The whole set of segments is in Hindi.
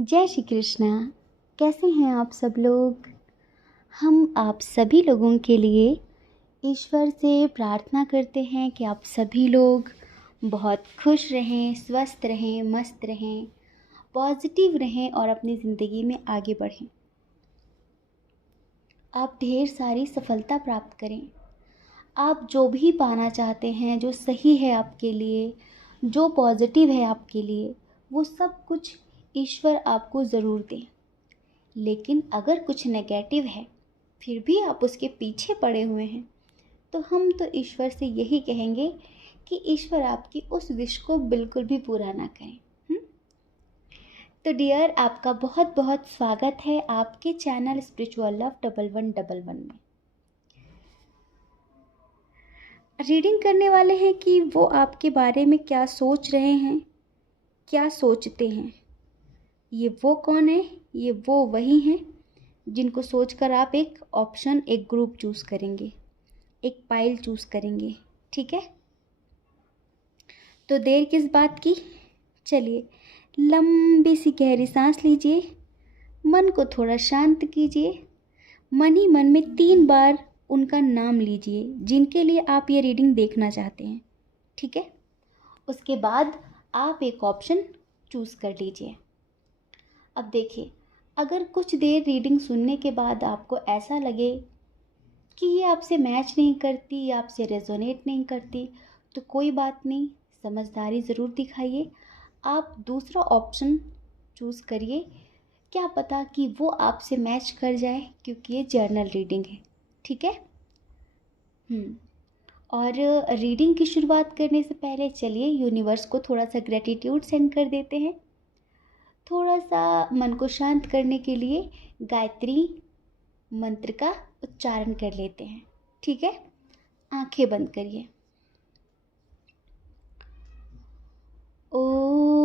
जय श्री कृष्णा। कैसे हैं आप सब लोग। हम आप सभी लोगों के लिए ईश्वर से प्रार्थना करते हैं कि आप सभी लोग बहुत खुश रहें, स्वस्थ रहें, मस्त रहें, पॉजिटिव रहें और अपनी ज़िंदगी में आगे बढ़ें। आप ढेर सारी सफलता प्राप्त करें। आप जो भी पाना चाहते हैं, जो सही है आपके लिए, जो पॉजिटिव है आपके लिए, वो सब कुछ ईश्वर आपको ज़रूर दें। लेकिन अगर कुछ नेगेटिव है फिर भी आप उसके पीछे पड़े हुए हैं, तो हम तो ईश्वर से यही कहेंगे कि ईश्वर आपकी उस विश को बिल्कुल भी पूरा ना करें। तो डियर, आपका बहुत बहुत स्वागत है आपके चैनल स्पिरिचुअल लव 1111 में। रीडिंग करने वाले हैं कि वो आपके बारे में क्या सोच रहे हैं, क्या सोचते हैं। ये वो कौन है? ये वो वही हैं जिनको सोचकर आप एक ऑप्शन, एक ग्रुप चूज़ करेंगे, एक पाइल चूज़ करेंगे। ठीक है, तो देर किस बात की, चलिए लंबी सी गहरी सांस लीजिए, मन को थोड़ा शांत कीजिए, मन ही मन में 3 बार उनका नाम लीजिए जिनके लिए आप ये रीडिंग देखना चाहते हैं। ठीक है, उसके बाद आप एक ऑप्शन चूज़ कर लीजिए। अब देखिए, अगर कुछ देर रीडिंग सुनने के बाद आपको ऐसा लगे कि ये आपसे मैच नहीं करती या आपसे रेजोनेट नहीं करती, तो कोई बात नहीं, समझदारी ज़रूर दिखाइए। आप दूसरा ऑप्शन चूज़ करिए, क्या पता कि वो आपसे मैच कर जाए, क्योंकि ये जर्नल रीडिंग है। ठीक है। और रीडिंग की शुरुआत करने से पहले चलिए यूनिवर्स को थोड़ा सा ग्रेटिट्यूड सेंड कर देते हैं। थोड़ा सा मन को शांत करने के लिए गायत्री मंत्र का उच्चारण कर लेते हैं। ठीक है, आंखें बंद करिए। ओम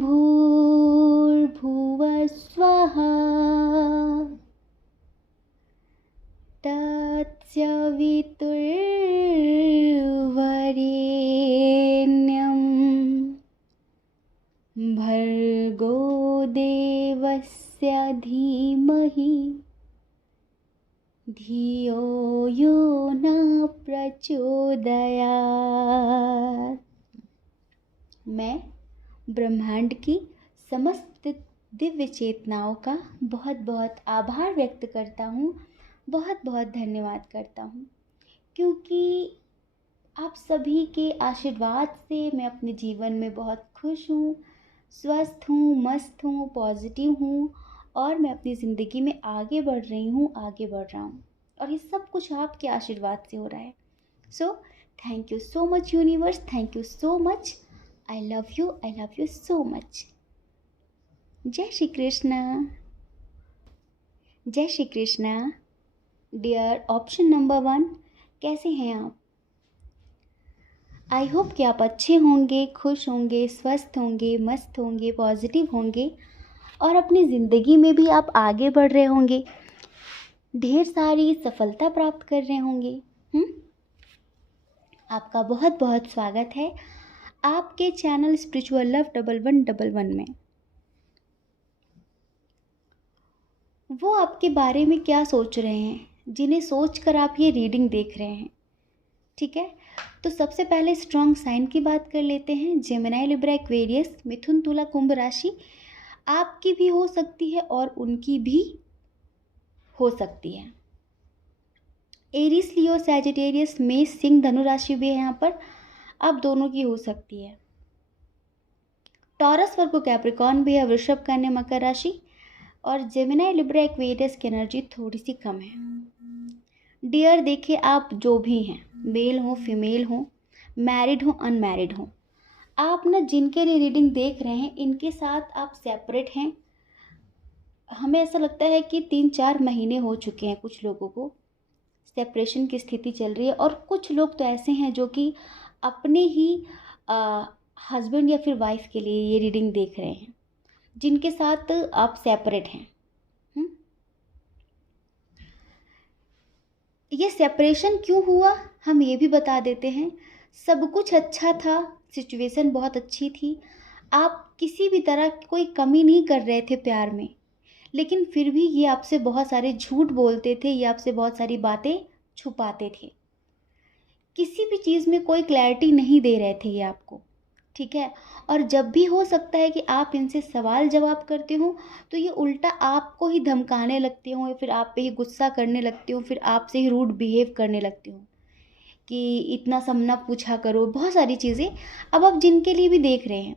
भूर्भुवः स्वः तत्सवितुर्वरेण्यं भर्गो देवस्य धीमहि धियो यो न प्रचोदयात्। मैं ब्रह्मांड की समस्त दिव्य चेतनाओं का बहुत बहुत आभार व्यक्त करता हूँ, बहुत बहुत धन्यवाद करता हूँ, क्योंकि आप सभी के आशीर्वाद से मैं अपने जीवन में बहुत खुश हूँ, स्वस्थ हूँ, मस्त हूँ, पॉजिटिव हूँ और मैं अपनी ज़िंदगी में आगे बढ़ रही हूँ, आगे बढ़ रहा हूँ। और ये सब कुछ आपके आशीर्वाद से हो रहा है। So thank you so much universe, thank you so much. I love you so much. जय श्री कृष्णा। जय Shri Krishna. Dear option number 1, कैसे हैं आप? आई होप कि आप अच्छे होंगे, खुश होंगे, स्वस्थ होंगे, मस्त होंगे, पॉजिटिव होंगे और अपनी ज़िंदगी में भी आप आगे बढ़ रहे होंगे, ढेर सारी सफलता प्राप्त कर रहे होंगे। आपका बहुत बहुत स्वागत है आपके चैनल स्पिरिचुअल लव 1111 में। वो आपके बारे में क्या सोच रहे हैं जिन्हें सोचकर आप ये रीडिंग देख रहे हैं। ठीक है, तो सबसे पहले स्ट्रॉन्ग साइन की बात कर लेते हैं। जेमिनी, लिब्रा, एक्वेरियस, मिथुन, तुला, कुंभ राशि आपकी भी हो सकती है और उनकी भी हो सकती है। एरीज, लियो, सैजिटेरियस, मेष, सिंह, धनु राशि भी है यहाँ पर, आप दोनों की हो सकती है। टॉरस, वर्गो, कैप्रिकॉर्न भी है, वृषभ, कन्या, मकर राशि और जेमिनी, लिब्रा, एक्वेरियस की एनर्जी थोड़ी सी कम है। डियर, देखिए आप जो भी हैं, मेल हो, फीमेल हो, मैरिड हो, अनमैरिड हो, आप ना जिनके लिए रीडिंग देख रहे हैं इनके साथ आप सेपरेट हैं। हमें ऐसा लगता है कि 3-4 महीने हो चुके हैं, कुछ लोगों को सेपरेशन की स्थिति चल रही है और कुछ लोग तो ऐसे हैं जो कि अपने ही हस्बैंड या फिर वाइफ के लिए ये रीडिंग देख रहे हैं, जिनके साथ आप सेपरेट हैं। ये सेपरेशन क्यों हुआ हम ये भी बता देते हैं। सब कुछ अच्छा था, सिचुएशन बहुत अच्छी थी, आप किसी भी तरह कोई कमी नहीं कर रहे थे प्यार में, लेकिन फिर भी ये आपसे बहुत सारे झूठ बोलते थे, ये आपसे बहुत सारी बातें छुपाते थे। किसी भी चीज़ में कोई क्लैरिटी नहीं दे रहे थे ये आपको, ठीक है। और जब भी हो सकता है कि आप इनसे सवाल जवाब करते हो तो ये उल्टा आपको ही धमकाने लगते हो, या फिर आप पे ही गुस्सा करने लगते हो, फिर आपसे ही रूड बिहेव करने लगते हो कि इतना सब ना पूछा करो, बहुत सारी चीज़ें। अब आप जिनके लिए भी देख रहे हैं,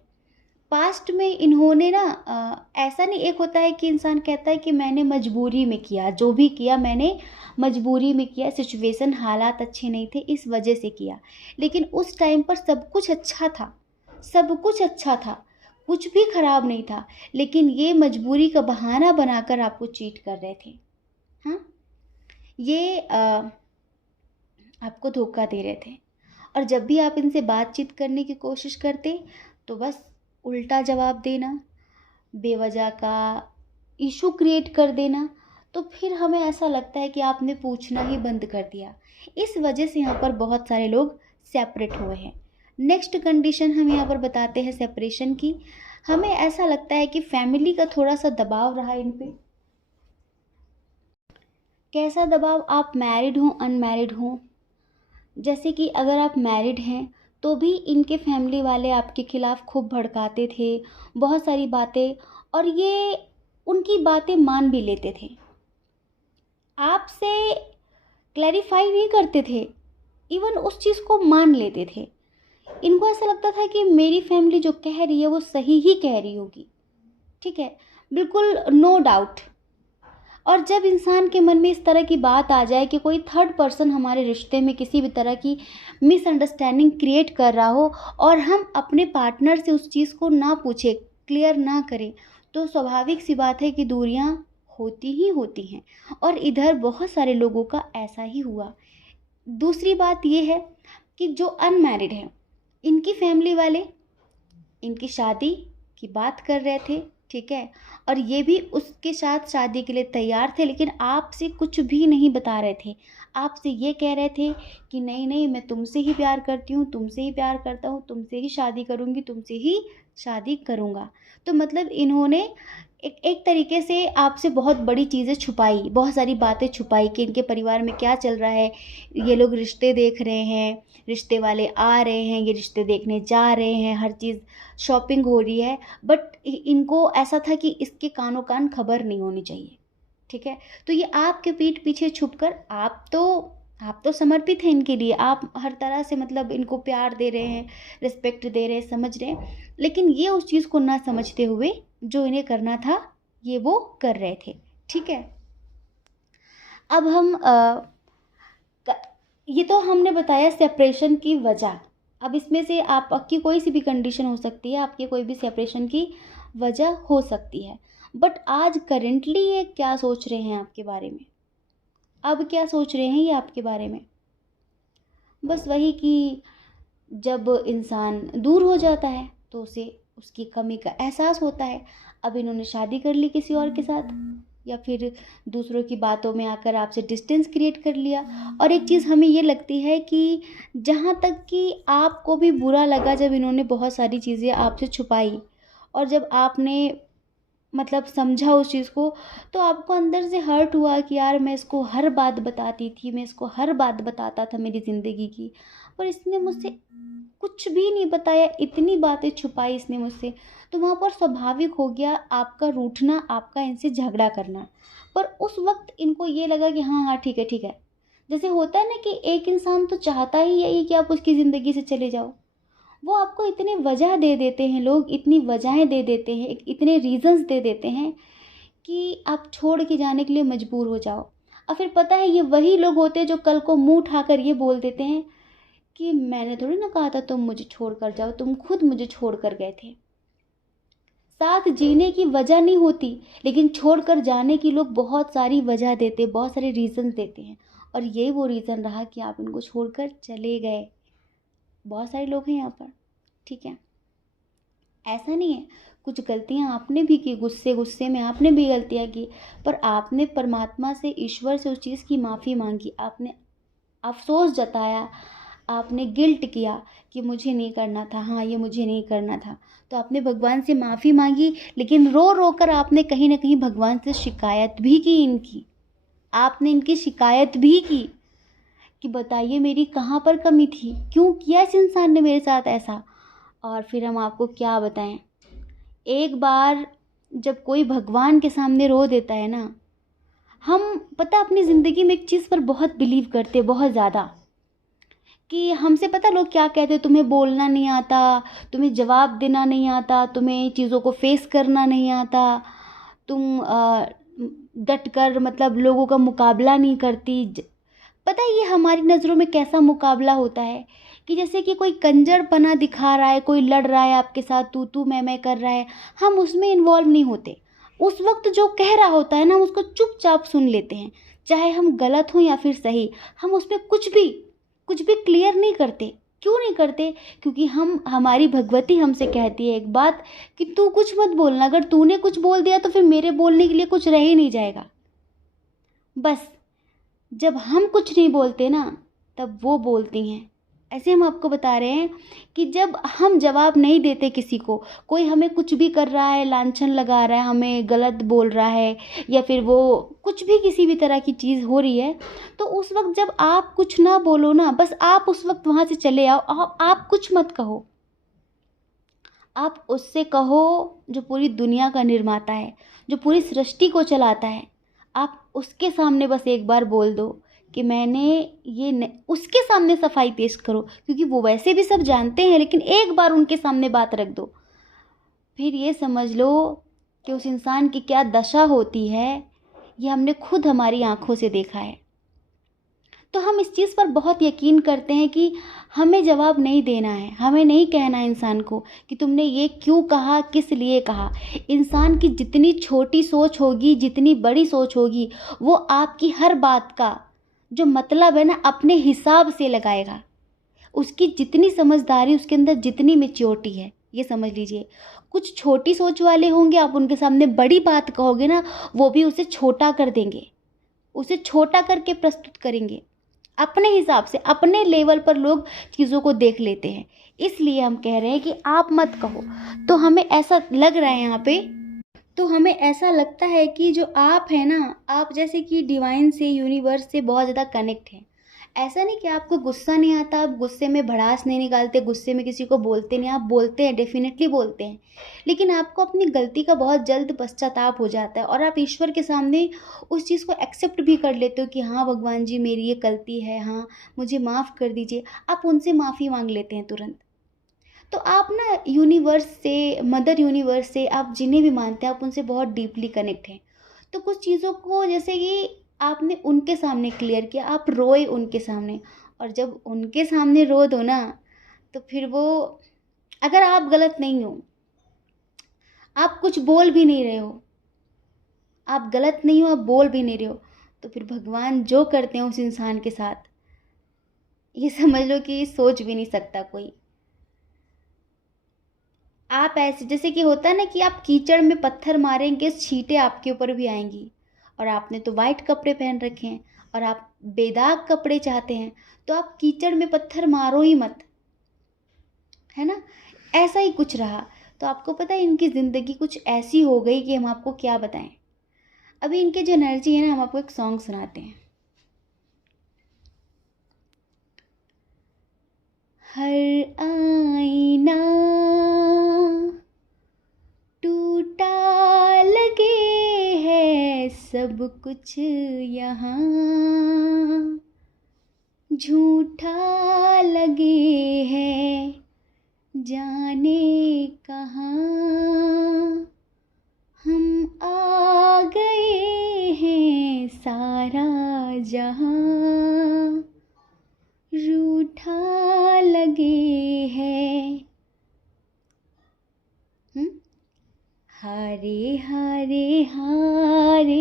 पास्ट में इन्होंने ना ऐसा नहीं, एक होता है कि इंसान कहता है कि मैंने मजबूरी में किया, जो भी किया मैंने मजबूरी में किया, सिचुएशन हालात अच्छे नहीं थे इस वजह से किया। लेकिन उस टाइम पर सब कुछ अच्छा था, सब कुछ अच्छा था, कुछ भी खराब नहीं था, लेकिन ये मजबूरी का बहाना बनाकर आपको चीट कर रहे थे। हाँ, ये आपको धोखा दे रहे थे। और जब भी आप इनसे बातचीत करने की कोशिश करते तो बस उल्टा जवाब देना, बेवजह का इशू क्रिएट कर देना, तो फिर हमें ऐसा लगता है कि आपने पूछना ही बंद कर दिया। इस वजह से यहाँ पर बहुत सारे लोग सेपरेट हुए हैं। नेक्स्ट कंडीशन हम यहाँ पर बताते हैं सेपरेशन की। हमें ऐसा लगता है कि फैमिली का थोड़ा सा दबाव रहा इन पे। कैसा दबाव? आप मैरिड हो, अनमैरिड हो, जैसे कि अगर आप मैरिड हैं तो भी इनके फैमिली वाले आपके खिलाफ खूब भड़काते थे, बहुत सारी बातें, और ये उनकी बातें मान भी लेते थे, आपसे क्लैरिफाई नहीं करते थे, इवन उस चीज़ को मान लेते थे। इनको ऐसा लगता था कि मेरी फैमिली जो कह रही है वो सही ही कह रही होगी, ठीक है, बिल्कुल नो डाउट। और जब इंसान के मन में इस तरह की बात आ जाए कि कोई थर्ड पर्सन हमारे रिश्ते में किसी भी तरह की मिसअंडरस्टैंडिंग क्रिएट कर रहा हो और हम अपने पार्टनर से उस चीज़ को ना पूछे, क्लियर ना करें, तो स्वाभाविक सी बात है कि दूरियां होती ही होती हैं। और इधर बहुत सारे लोगों का ऐसा ही हुआ। दूसरी बात यह है कि जो अनमैरिड हैं, इनकी फैमिली वाले इनकी शादी की बात कर रहे थे, ठीक है, और ये भी उसके साथ शादी के लिए तैयार थे, लेकिन आपसे कुछ भी नहीं बता रहे थे। आपसे ये कह रहे थे कि नहीं नहीं, मैं तुमसे ही प्यार करती हूँ, तुमसे ही प्यार करता हूँ, तुमसे ही शादी करूँगी, तुमसे ही शादी करूँगा। तो मतलब इन्होंने एक तरीके से आपसे बहुत बड़ी चीज़ें छुपाई, बहुत सारी बातें छुपाई कि इनके परिवार में क्या चल रहा है, ये लोग रिश्ते देख रहे हैं, रिश्ते वाले आ रहे हैं, ये रिश्ते देखने जा रहे हैं, हर चीज़ शॉपिंग हो रही है। बट इनको ऐसा था कि इसके कानों कान खबर नहीं होनी चाहिए, ठीक है। तो ये आपके पीठ पीछे छुपकर आप तो समर्पित हैं इनके लिए, आप हर तरह से मतलब इनको प्यार दे रहे हैं, रिस्पेक्ट दे रहे हैं, समझ रहे हैं, लेकिन ये उस चीज़ को ना समझते हुए जो इन्हें करना था ये वो कर रहे थे, ठीक है। अब हम ये तो हमने बताया सेपरेशन की वजह। अब इसमें से आपकी कोई सी भी कंडीशन हो सकती है, आपकी कोई भी सेपरेशन की वजह हो सकती है। बट आज करेंटली ये क्या सोच रहे हैं आपके बारे में? अब क्या सोच रहे हैं ये आपके बारे में? बस वही कि जब इंसान दूर हो जाता है तो उसे उसकी कमी का एहसास होता है। अब इन्होंने शादी कर ली किसी और के साथ, या फिर दूसरों की बातों में आकर आपसे डिस्टेंस क्रिएट कर लिया। और एक चीज़ हमें ये लगती है कि जहाँ तक कि आपको भी बुरा लगा जब इन्होंने बहुत सारी चीज़ें आपसे छुपाई, और जब आपने मतलब समझा उस चीज़ को, तो आपको अंदर से हर्ट हुआ कि यार मैं इसको हर बात बताती थी, मैं इसको हर बात बताता था मेरी ज़िंदगी की, पर इसने मुझसे कुछ भी नहीं बताया, इतनी बातें छुपाई इसने मुझसे। तो वहाँ पर स्वाभाविक हो गया आपका रूठना, आपका इनसे झगड़ा करना। पर उस वक्त इनको ये लगा कि हाँ हाँ ठीक है ठीक है। जैसे होता है ना कि एक इंसान तो चाहता ही यही कि आप उसकी ज़िंदगी से चले जाओ, वो आपको इतने वजह दे देते हैं, लोग इतनी वजहें दे देते हैं, इतने रीजंस दे देते हैं कि आप छोड़ के जाने के लिए मजबूर हो जाओ। और फिर पता है ये वही लोग होते हैं जो कल को मुंह उठाकर ये बोल देते हैं कि मैंने थोड़ी ना कहा था तुम मुझे छोड़ कर जाओ, तुम खुद मुझे छोड़ कर गए थे। साथ जीने की वजह नहीं होती, लेकिन छोड़ कर जाने की लोग बहुत सारी वजह देते, बहुत सारे रीजंस देते हैं, और ये वो रीज़न रहा कि आप इनको छोड़कर चले गए। बहुत सारे लोग हैं यहाँ पर, ठीक है। ऐसा नहीं है, कुछ गलतियाँ आपने भी की, गुस्से गुस्से में आपने भी गलतियाँ की, पर आपने परमात्मा से, ईश्वर से उस चीज़ की माफ़ी मांगी, आपने अफसोस जताया, आपने गिल्ट किया कि मुझे नहीं करना था, हाँ ये मुझे नहीं करना था, तो आपने भगवान से माफ़ी मांगी, लेकिन रो रो कर आपने कहीं ना कहीं भगवान से शिकायत भी की इनकी। आपने इनकी शिकायत भी की कि बताइए मेरी कहाँ पर कमी थी, क्यों किया इस इंसान ने मेरे साथ ऐसा। और फिर हम आपको क्या बताएं, एक बार जब कोई भगवान के सामने रो देता है ना, हम पता अपनी ज़िंदगी में एक चीज़ पर बहुत बिलीव करते, बहुत ज़्यादा, कि हमसे पता लोग क्या कहते हैं, तुम्हें बोलना नहीं आता, तुम्हें जवाब देना नहीं आता, तुम्हें चीज़ों को फेस करना नहीं आता, तुम डट कर मतलब लोगों का मुकाबला नहीं करती। पता है ये हमारी नज़रों में कैसा मुकाबला होता है कि जैसे कि कोई कंजरपना दिखा रहा है, कोई लड़ रहा है आपके साथ, तू मैं कर रहा है, हम उसमें इन्वॉल्व नहीं होते। उस वक्त जो कह रहा होता है ना, हम उसको चुपचाप सुन लेते हैं, चाहे हम गलत हों या फिर सही। हम उसमें कुछ भी क्लियर नहीं करते। क्यों नहीं करते? क्योंकि हमारी भगवती हमसे कहती है एक बात कि तू कुछ मत बोलना, अगर तूने कुछ बोल दिया तो फिर मेरे बोलने के लिए कुछ रह ही नहीं जाएगा। बस जब हम कुछ नहीं बोलते ना, तब वो बोलती हैं। ऐसे हम आपको बता रहे हैं कि जब हम जवाब नहीं देते किसी को, कोई हमें कुछ भी कर रहा है, लांछन लगा रहा है, हमें गलत बोल रहा है, या फिर वो कुछ भी किसी भी तरह की चीज़ हो रही है, तो उस वक्त जब आप कुछ ना बोलो ना, बस आप उस वक्त वहाँ से चले आओ, आप कुछ मत कहो। आप उससे कहो जो पूरी दुनिया का निर्माता है, जो पूरी सृष्टि को चलाता है। आप उसके सामने बस एक बार बोल दो कि मैंने उसके सामने सफाई पेश करो, क्योंकि वो वैसे भी सब जानते हैं, लेकिन एक बार उनके सामने बात रख दो। फिर ये समझ लो कि उस इंसान की क्या दशा होती है, ये हमने खुद हमारी आंखों से देखा है। तो हम इस चीज़ पर बहुत यकीन करते हैं कि हमें जवाब नहीं देना है, हमें नहीं कहना है इंसान को कि तुमने ये क्यों कहा, किस लिए कहा। इंसान की जितनी छोटी सोच होगी, जितनी बड़ी सोच होगी, वो आपकी हर बात का जो मतलब है ना, अपने हिसाब से लगाएगा। उसकी जितनी समझदारी, उसके अंदर जितनी मैच्योरिटी है, ये समझ लीजिए। कुछ छोटी सोच वाले होंगे, आप उनके सामने बड़ी बात कहोगे ना, वो भी उसे छोटा कर देंगे, उसे छोटा करके प्रस्तुत करेंगे। अपने हिसाब से, अपने लेवल पर लोग चीज़ों को देख लेते हैं। इसलिए हम कह रहे हैं कि आप मत कहो। तो हमें ऐसा लग रहा है यहाँ पे, तो हमें ऐसा लगता है कि जो आप है ना, आप जैसे कि डिवाइन से, यूनिवर्स से बहुत ज़्यादा कनेक्ट हैं। ऐसा नहीं कि आपको गुस्सा नहीं आता, आप गुस्से में भड़ास नहीं निकालते, गुस्से में किसी को बोलते नहीं, आप बोलते हैं, डेफिनेटली बोलते हैं, लेकिन आपको अपनी गलती का बहुत जल्द पश्चाताप हो जाता है, और आप ईश्वर के सामने उस चीज़ को एक्सेप्ट भी कर लेते हो कि हाँ भगवान जी मेरी ये गलती है, हाँ मुझे माफ़ कर दीजिए। आप उनसे माफ़ी मांग लेते हैं तुरंत। तो आप ना यूनिवर्स से, मदर यूनिवर्स से, आप जिन्हें भी मानते हैं, आप उनसे बहुत डीपली कनेक्ट हैं। तो कुछ चीज़ों को जैसे कि आपने उनके सामने क्लियर किया, आप रोए उनके सामने, और जब उनके सामने रो दो ना, तो फिर वो, अगर आप गलत नहीं हो, आप कुछ बोल भी नहीं रहे हो, आप गलत नहीं हो, आप बोल भी नहीं रहे हो, तो फिर भगवान जो करते हैं उस इंसान के साथ, ये समझ लो कि सोच भी नहीं सकता कोई। आप ऐसे, जैसे कि होता है ना कि आप कीचड़ में पत्थर मारेंगे, छींटे आपके ऊपर भी आएंगी, और आपने तो वाइट कपड़े पहन रखे हैं और आप बेदाग कपड़े चाहते हैं, तो आप कीचड़ में पत्थर मारो ही मत, है ना। ऐसा ही कुछ रहा। तो आपको पता है इनकी ज़िंदगी कुछ ऐसी हो गई कि हम आपको क्या बताएं। अभी इनके जो एनर्जी है ना, हम आपको एक सॉन्ग सुनाते हैं। हर आईना टूटा लगे है सब कुछ यहाँ, झूठा लगे है जाने कहाँ, हम आ गए हैं सारा जहाँ, रूठा लगे है। हारे हारे हारे,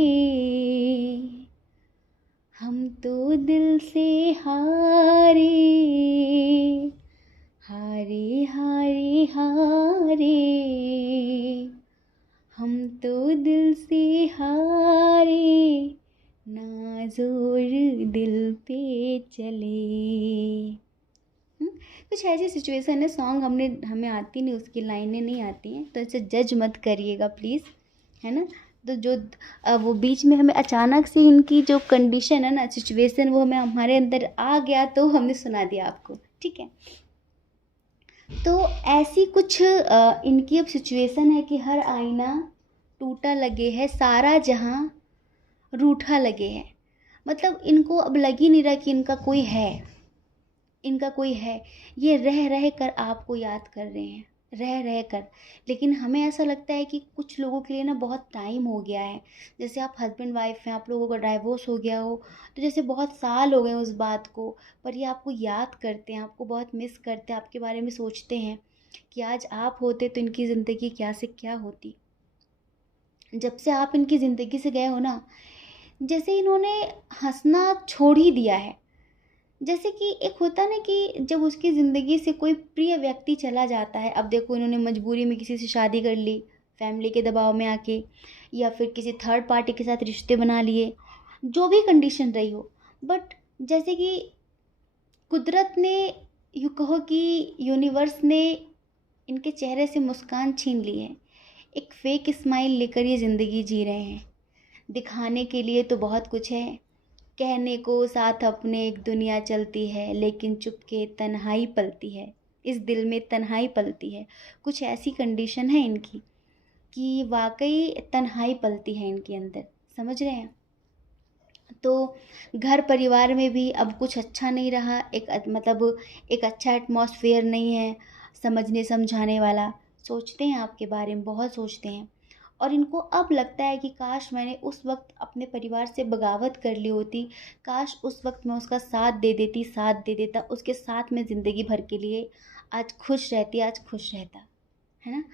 हम तो दिल से हारे, हारे हारे हारे, हम तो दिल से हारे, ना जोर दिल पे चले। कुछ ऐसी सिचुएशन है, सॉन्ग हमें आती नहीं, उसकी लाइनें नहीं आती हैं, तो ऐसे जज मत करिएगा प्लीज़, है ना। तो जो वो बीच में हमें अचानक से इनकी जो कंडीशन है ना, सिचुएशन, वो हमें हमारे अंदर आ गया तो हमने सुना दिया आपको, ठीक है। तो ऐसी कुछ इनकी अब सिचुएशन है कि हर आईना टूटा लगे है, सारा जहां रूठा लगे है। मतलब इनको अब लग ही नहीं रहा कि इनका कोई है। ये रह रह कर आपको याद कर रहे हैं, रह रह कर। लेकिन हमें ऐसा लगता है कि कुछ लोगों के लिए ना बहुत टाइम हो गया है। जैसे आप हस्बैंड वाइफ हैं, आप लोगों का डाइवोर्स हो गया हो, तो जैसे बहुत साल हो गए उस बात को, पर ये आपको याद करते हैं, आपको बहुत मिस करते हैं, आपके बारे में सोचते हैं कि आज आप होते तो इनकी ज़िंदगी क्या से क्या होती। जब से आप इनकी ज़िंदगी से गए हो ना, जैसे इन्होंने हंसना छोड़ ही दिया है। जैसे कि एक होता ना कि जब उसकी ज़िंदगी से कोई प्रिय व्यक्ति चला जाता है, अब देखो इन्होंने मजबूरी में किसी से शादी कर ली, फैमिली के दबाव में आके, या फिर किसी थर्ड पार्टी के साथ रिश्ते बना लिए, जो भी कंडीशन रही हो, बट जैसे कि कुदरत ने, यूँ कहो कि यूनिवर्स ने इनके चेहरे से मुस्कान छीन ली है। एक फेक स्माइल लेकर ये ज़िंदगी जी रहे हैं। दिखाने के लिए तो बहुत कुछ है, कहने को साथ अपने एक दुनिया चलती है, लेकिन चुपके तन्हाई पलती है, इस दिल में तन्हाई पलती है। कुछ ऐसी कंडीशन है इनकी कि वाकई तन्हाई पलती है इनके अंदर, समझ रहे हैं। तो घर परिवार में भी अब कुछ अच्छा नहीं रहा, मतलब एक अच्छा एटमॉस्फेयर नहीं है, समझने समझाने वाला। सोचते हैं आपके बारे में, बहुत सोचते हैं। और इनको अब लगता है कि काश मैंने उस वक्त अपने परिवार से बगावत कर ली होती, काश उस वक्त मैं उसका साथ दे देती, साथ दे देता, उसके साथ में ज़िंदगी भर के लिए आज खुश रहती, आज खुश रहता, है ना।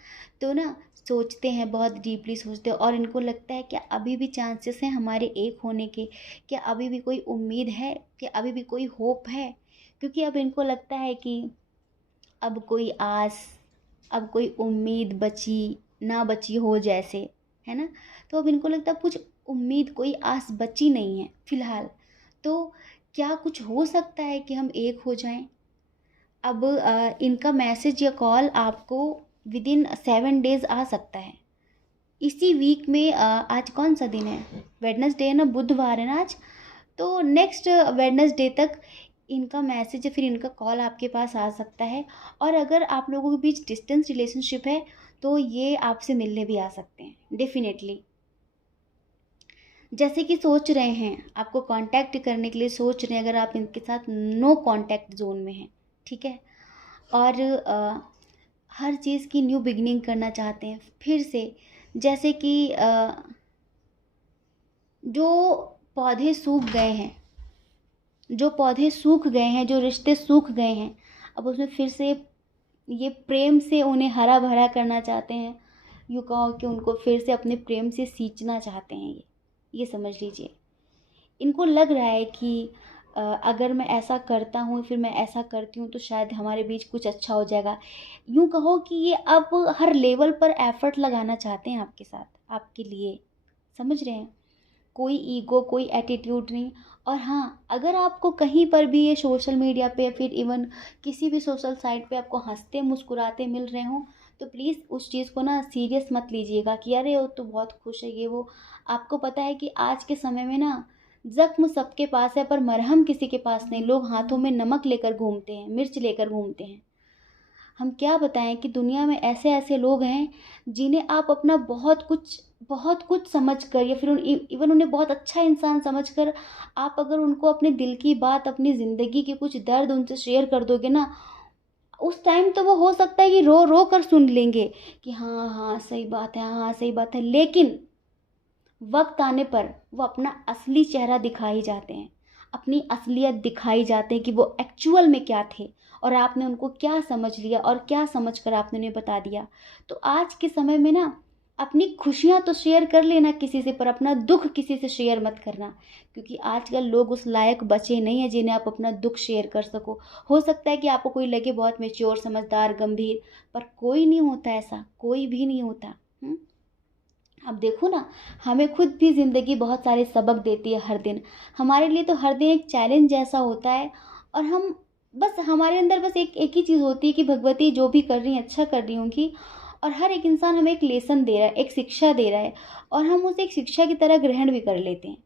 तो ना सोचते हैं, बहुत डीपली सोचते हैं, और इनको लगता है कि अभी भी चांसेस हैं हमारे एक होने के, क्या अभी भी कोई उम्मीद है, कि अभी भी कोई होप है। क्योंकि अब इनको लगता है कि अब कोई आस, अब कोई उम्मीद बची ना बची हो जैसे, है ना। तो अब इनको लगता है कुछ उम्मीद, कोई आस बची नहीं है फिलहाल। तो क्या कुछ हो सकता है कि हम एक हो जाएं। अब इनका मैसेज या कॉल आपको विद इन 7 डेज आ सकता है, इसी वीक में। आज कौन सा दिन है, वेडनेसडे है ना, बुधवार है ना आज। तो नेक्स्ट वेडनेसडे तक इनका मैसेज या फिर इनका कॉल आपके पास आ सकता है। और अगर आप लोगों के बीच डिस्टेंस रिलेशनशिप है तो ये आपसे मिलने भी आ सकते हैं डेफिनेटली। जैसे कि सोच रहे हैं आपको कांटेक्ट करने के लिए, सोच रहे हैं अगर आप इनके साथ नो कांटेक्ट जोन में हैं, ठीक है। और हर चीज़ की न्यू बिगिनिंग करना चाहते हैं फिर से। जैसे कि जो पौधे सूख गए हैं, जो रिश्ते सूख गए हैं, अब उसमें फिर से ये प्रेम से उन्हें हरा भरा करना चाहते हैं। यूँ कहो कि उनको फिर से अपने प्रेम से सींचना चाहते हैं ये समझ लीजिए। इनको लग रहा है कि अगर मैं ऐसा करता हूँ, फिर मैं ऐसा करती हूँ, तो शायद हमारे बीच कुछ अच्छा हो जाएगा। यूँ कहो कि ये अब हर लेवल पर एफर्ट लगाना चाहते हैं आपके साथ, आपके लिए, समझ रहे हैं। कोई ईगो, कोई एटीट्यूड नहीं। और हाँ, अगर आपको कहीं पर भी ये सोशल मीडिया पे, फिर इवन किसी भी सोशल साइट पे आपको हंसते मुस्कुराते मिल रहे हों, तो प्लीज़ उस चीज़ को ना सीरियस मत लीजिएगा कि अरे वो तो बहुत खुश है, ये वो। आपको पता है कि आज के समय में ना जख्म सबके पास है, पर मरहम किसी के पास नहीं। लोग हाथों में नमक लेकर घूमते हैं, मिर्च लेकर घूमते हैं। हम क्या बताएं कि दुनिया में ऐसे ऐसे लोग हैं जिन्हें आप अपना बहुत कुछ समझ कर, या फिर इवन उन्हें बहुत अच्छा इंसान समझ कर, आप अगर उनको अपने दिल की बात, अपनी ज़िंदगी के कुछ दर्द उनसे शेयर कर दोगे ना, उस टाइम तो वो हो सकता है कि रो रो कर सुन लेंगे कि हाँ हाँ सही बात है, हाँ सही बात है। लेकिन वक्त आने पर वो अपना असली चेहरा दिखाई जाते हैं, अपनी असलियत दिखाई जाते हैं कि वो एक्चुअल में क्या थे, और आपने उनको क्या समझ लिया और क्या समझ कर आपने उन्हें बता दिया। तो आज के समय में ना अपनी खुशियाँ तो शेयर कर लेना किसी से, पर अपना दुख किसी से शेयर मत करना। क्योंकि आजकल लोग उस लायक बचे नहीं हैं जिन्हें आप अपना दुख शेयर कर सको। हो सकता है कि आपको कोई लगे बहुत मेच्योर, समझदार, गंभीर, पर कोई नहीं होता ऐसा, कोई भी नहीं होता। अब देखो ना, हमें खुद भी ज़िंदगी बहुत सारे सबक देती है हर दिन। हमारे लिए तो हर दिन एक चैलेंज जैसा होता है, और हम बस हमारे अंदर बस एक एक ही चीज़ होती है कि भगवती जो भी कर रही हैं अच्छा कर रही होंगी, और हर एक इंसान हमें एक लेसन दे रहा है, एक शिक्षा दे रहा है, और हम उसे एक शिक्षा की तरह ग्रहण भी कर लेते हैं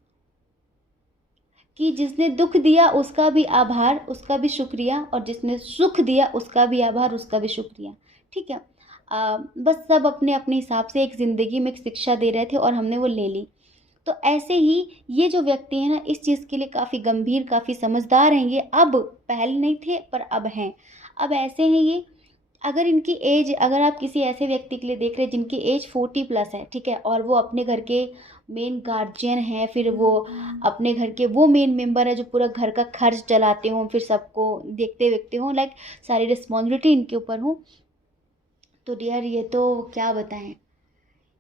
कि जिसने दुख दिया उसका भी आभार, उसका भी शुक्रिया, और जिसने सुख दिया उसका भी आभार, उसका भी शुक्रिया। ठीक है। बस सब अपने अपने हिसाब से एक ज़िंदगी में एक शिक्षा दे रहे थे और हमने वो ले ली। तो ऐसे ही ये जो व्यक्ति हैं ना, इस चीज़ के लिए काफ़ी गंभीर, काफ़ी समझदार हैं ये अब, पहले नहीं थे पर अब हैं। अब ऐसे हैं ये, अगर इनकी एज, अगर आप किसी ऐसे व्यक्ति के लिए देख रहे हैं जिनकी एज 40+ है, ठीक है, और वो अपने घर के मेन गार्जियन हैं, फिर वो अपने घर के वो मेन मेंबर है जो पूरा घर का खर्च चलाते हों, फिर सबको देखते वेखते हों, लाइक सारी रिस्पॉन्सिबिलिटी इनके ऊपर हो, तो डियर ये तो क्या बताएं,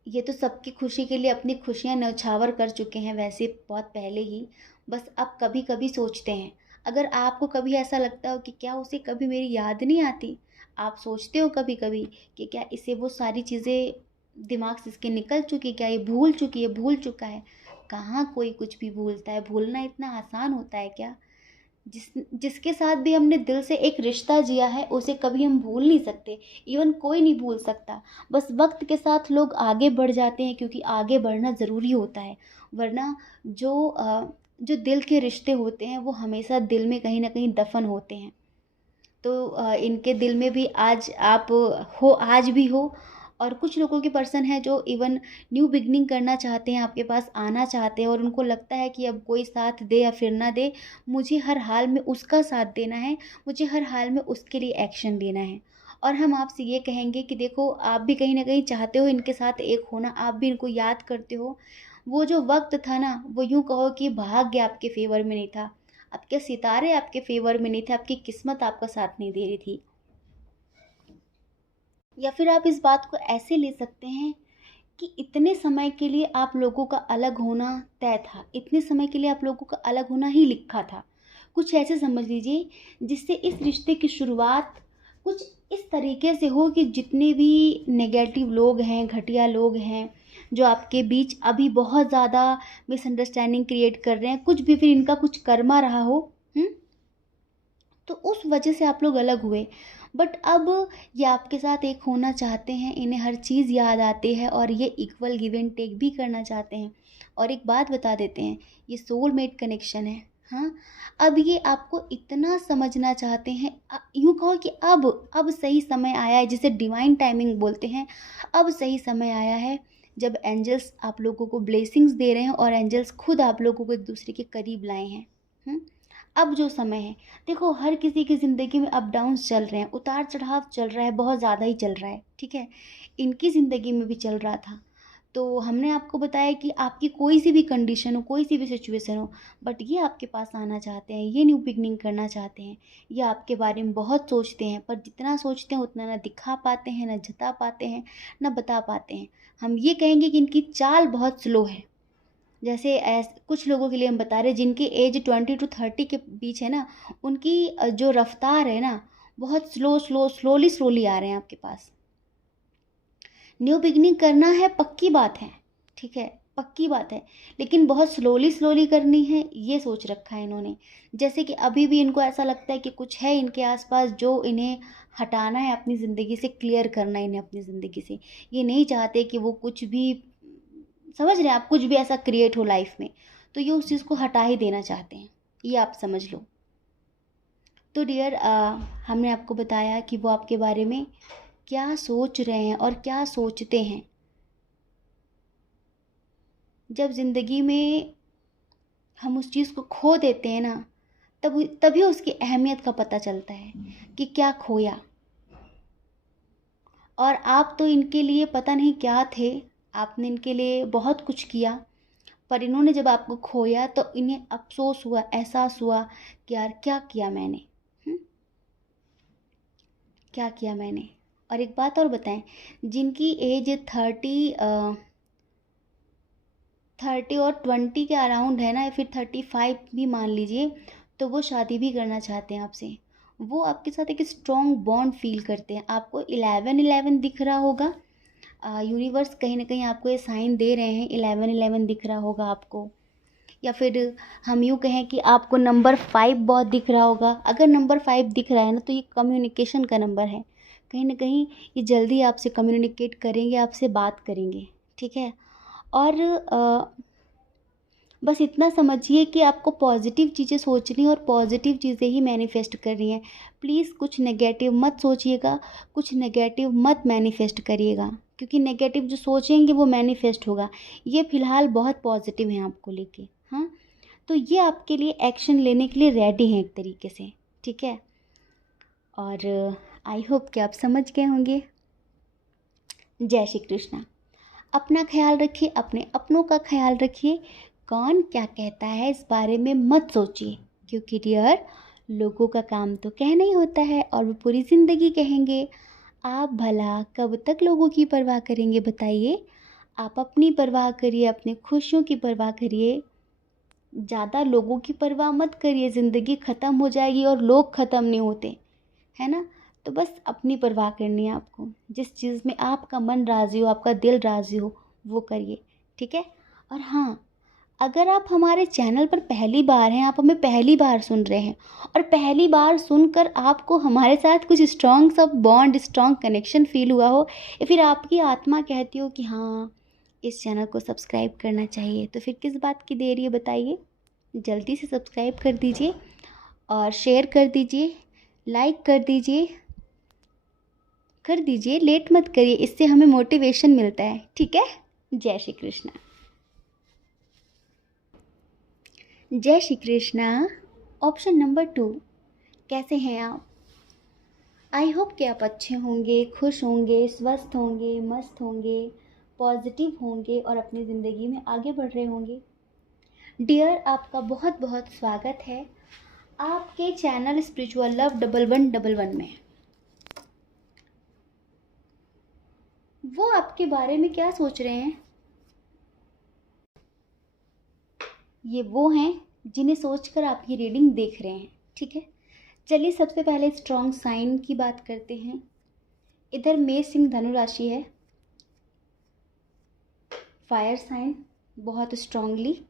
ये तो सबकी खुशी के लिए अपनी खुशियाँ न्यौछावर कर चुके हैं वैसे बहुत पहले ही। बस अब कभी कभी सोचते हैं, अगर आपको कभी ऐसा लगता हो कि क्या उसे कभी मेरी याद नहीं आती, आप सोचते हो कभी कभी कि क्या इसे वो सारी चीज़ें दिमाग से इसके निकल चुकी, क्या ये भूल चुकी है, भूल चुका है? कहाँ कोई कुछ भी भूलता है, भूलना इतना आसान होता है क्या? जिसके साथ भी हमने दिल से एक रिश्ता जिया है उसे कभी हम भूल नहीं सकते, इवन कोई नहीं भूल सकता। बस वक्त के साथ लोग आगे बढ़ जाते हैं क्योंकि आगे बढ़ना ज़रूरी होता है, वरना जो दिल के रिश्ते होते हैं वो हमेशा दिल में कहीं ना कहीं दफन होते हैं। तो इनके दिल में भी आज आप हो, आज भी हो। और कुछ लोगों के पर्सन हैं जो इवन न्यू बिगनिंग करना चाहते हैं, आपके पास आना चाहते हैं, और उनको लगता है कि अब कोई साथ दे या फिर ना दे, मुझे हर हाल में उसका साथ देना है, मुझे हर हाल में उसके लिए एक्शन लेना है। और हम आपसे ये कहेंगे कि देखो, आप भी कहीं ना कहीं चाहते हो इनके साथ एक होना, आप भी इनको याद करते हो। वो जो वक्त था ना, वो यूँ कहो कि भाग्य आपके फेवर में नहीं था, आपके सितारे आपके फेवर में नहीं थे, आपकी किस्मत आपका साथ नहीं दे रही थी। या फिर आप इस बात को ऐसे ले सकते हैं कि इतने समय के लिए आप लोगों का अलग होना तय था, इतने समय के लिए आप लोगों का अलग होना ही लिखा था। कुछ ऐसे समझ लीजिए जिससे इस रिश्ते की शुरुआत कुछ इस तरीके से हो कि जितने भी नेगेटिव लोग हैं, घटिया लोग हैं, जो आपके बीच अभी बहुत ज़्यादा मिसअंडरस्टैंडिंग क्रिएट कर रहे हैं, कुछ भी फिर इनका कुछ कर्मा रहा हो, तो उस वजह से आप लोग अलग हुए। बट अब ये आपके साथ एक होना चाहते हैं, इन्हें हर चीज़ याद आती है, और ये इक्वल गिव एंड टेक भी करना चाहते हैं। और एक बात बता देते हैं, ये सोलमेट कनेक्शन है। हाँ, अब ये आपको इतना समझना चाहते हैं, यूँ कहो कि अब सही समय आया है, जिसे डिवाइन टाइमिंग बोलते हैं। अब सही समय आया है जब एंजल्स आप लोगों को ब्लेसिंग्स दे रहे हैं, और एंजल्स खुद आप लोगों को एक दूसरे के करीब लाए हैं। अब जो समय है, देखो हर किसी की ज़िंदगी में अप डाउन्स चल रहे हैं, उतार चढ़ाव चल रहा है, बहुत ज़्यादा ही चल रहा है, ठीक है। इनकी ज़िंदगी में भी चल रहा था। तो हमने आपको बताया कि आपकी कोई सी भी कंडीशन हो, कोई सी भी सिचुएशन हो, बट ये आपके पास आना चाहते हैं, ये न्यू बिगनिंग करना चाहते हैं। ये आपके बारे में बहुत सोचते हैं, पर जितना सोचते हैं उतना ना दिखा पाते हैं, ना जता पाते हैं, ना बता पाते हैं। हम ये कहेंगे कि इनकी चाल बहुत स्लो है। जैसे कुछ लोगों के लिए हम बता रहे हैं जिनकी एज 20 to 30 के बीच है ना, उनकी जो रफ्तार है ना, बहुत स्लोली स्लोली आ रहे हैं आपके पास। न्यू बिगनिंग करना है, पक्की बात है, ठीक है, पक्की बात है, लेकिन बहुत स्लोली स्लोली करनी है, ये सोच रखा है इन्होंने। जैसे कि अभी भी इनको ऐसा लगता है कि कुछ है इनके आसपास जो इन्हें हटाना है अपनी ज़िंदगी से, क्लियर करना है इन्हें अपनी ज़िंदगी से। ये नहीं चाहते कि वो कुछ भी, समझ रहे हैं आप, कुछ भी ऐसा क्रिएट हो लाइफ में, तो ये उस चीज़ को हटा ही देना चाहते हैं, ये आप समझ लो। तो डियर, हमने आपको बताया कि वो आपके बारे में क्या सोच रहे हैं और क्या सोचते हैं। जब ज़िंदगी में हम उस चीज़ को खो देते हैं ना, तब तभी उसकी अहमियत का पता चलता है कि क्या खोया। और आप तो इनके लिए पता नहीं क्या थे, आपने इनके लिए बहुत कुछ किया, पर इन्होंने जब आपको खोया तो इन्हें अफ़सोस हुआ, एहसास हुआ कि यार क्या किया मैंने, क्या किया मैंने। और एक बात और बताएं, जिनकी एज 30 और 20 के अराउंड है ना, या फिर 35 भी मान लीजिए, तो वो शादी भी करना चाहते हैं आपसे। वो आपके साथ एक स्ट्रॉन्ग बॉन्ड फील करते हैं। आपको 11-11 दिख रहा होगा, यूनिवर्स कहीं ना कहीं आपको ये साइन दे रहे हैं, 11-11 दिख रहा होगा आपको। या फिर हम यूँ कहें कि आपको नंबर 5 बहुत दिख रहा होगा। अगर नंबर 5 दिख रहा है ना, तो ये कम्युनिकेशन का नंबर है। कहीं ना कहीं ये जल्दी आपसे कम्युनिकेट करेंगे, आपसे बात करेंगे, ठीक है। और बस इतना समझिए कि आपको पॉजिटिव चीज़ें सोचनी और पॉजिटिव चीज़ें ही मैनिफेस्ट करनी है। प्लीज़ कुछ नेगेटिव मत सोचिएगा, कुछ नेगेटिव मत मैनिफेस्ट करिएगा, क्योंकि नेगेटिव जो सोचेंगे वो मैनिफेस्ट होगा। ये फ़िलहाल बहुत पॉजिटिव हैं आपको लेके, हाँ। तो ये आपके लिए एक्शन लेने के लिए रेडी हैं एक तरीके से, ठीक है। और आई होप कि आप समझ गए होंगे। जय श्री कृष्णा। अपना ख्याल रखिए, अपने अपनों का ख्याल रखिए। कौन क्या कहता है इस बारे में मत सोचिए, क्योंकि डियर, लोगों का काम तो कहना ही होता है और वो पूरी ज़िंदगी कहेंगे। आप भला कब तक लोगों की परवाह करेंगे बताइए। आप अपनी परवाह करिए, अपनी खुशियों की परवाह करिए। ज़्यादा लोगों की परवाह मत करिए, ज़िंदगी ख़त्म हो जाएगी और लोग ख़त्म नहीं होते, है ना। तो बस अपनी परवाह करनी है आपको। जिस चीज़ में आपका मन राज़ी हो, आपका दिल राज़ी हो, वो करिए, ठीक है। और हाँ, अगर आप हमारे चैनल पर पहली बार हैं, आप हमें पहली बार सुन रहे हैं और पहली बार सुनकर आपको हमारे साथ कुछ स्ट्रॉन्ग सा बॉन्ड, स्ट्रॉन्ग कनेक्शन फील हुआ हो, या फिर आपकी आत्मा कहती हो कि हाँ, इस चैनल को सब्सक्राइब करना चाहिए, तो फिर किस बात की देरी है बताइए। जल्दी से सब्सक्राइब कर दीजिए और शेयर कर दीजिए, लाइक कर दीजिए, लेट मत करिए, इससे हमें मोटिवेशन मिलता है, ठीक है। जय श्री कृष्णा। जय श्री कृष्णा। ऑप्शन नंबर 2, कैसे हैं आप? आई होप कि आप अच्छे होंगे, खुश होंगे, स्वस्थ होंगे, मस्त होंगे, पॉजिटिव होंगे और अपनी ज़िंदगी में आगे बढ़ रहे होंगे। डियर, आपका बहुत बहुत स्वागत है आपके चैनल स्पिरिचुअल लव 1111 में। वो आपके बारे में क्या सोच रहे हैं? ये वो हैं जिन्हें सोचकर आप ये रीडिंग देख रहे हैं, ठीक है। चलिए सबसे पहले स्ट्रॉन्ग साइन की बात करते हैं। इधर मेष सिंह धनु राशि है, फायर साइन बहुत स्ट्रांगली,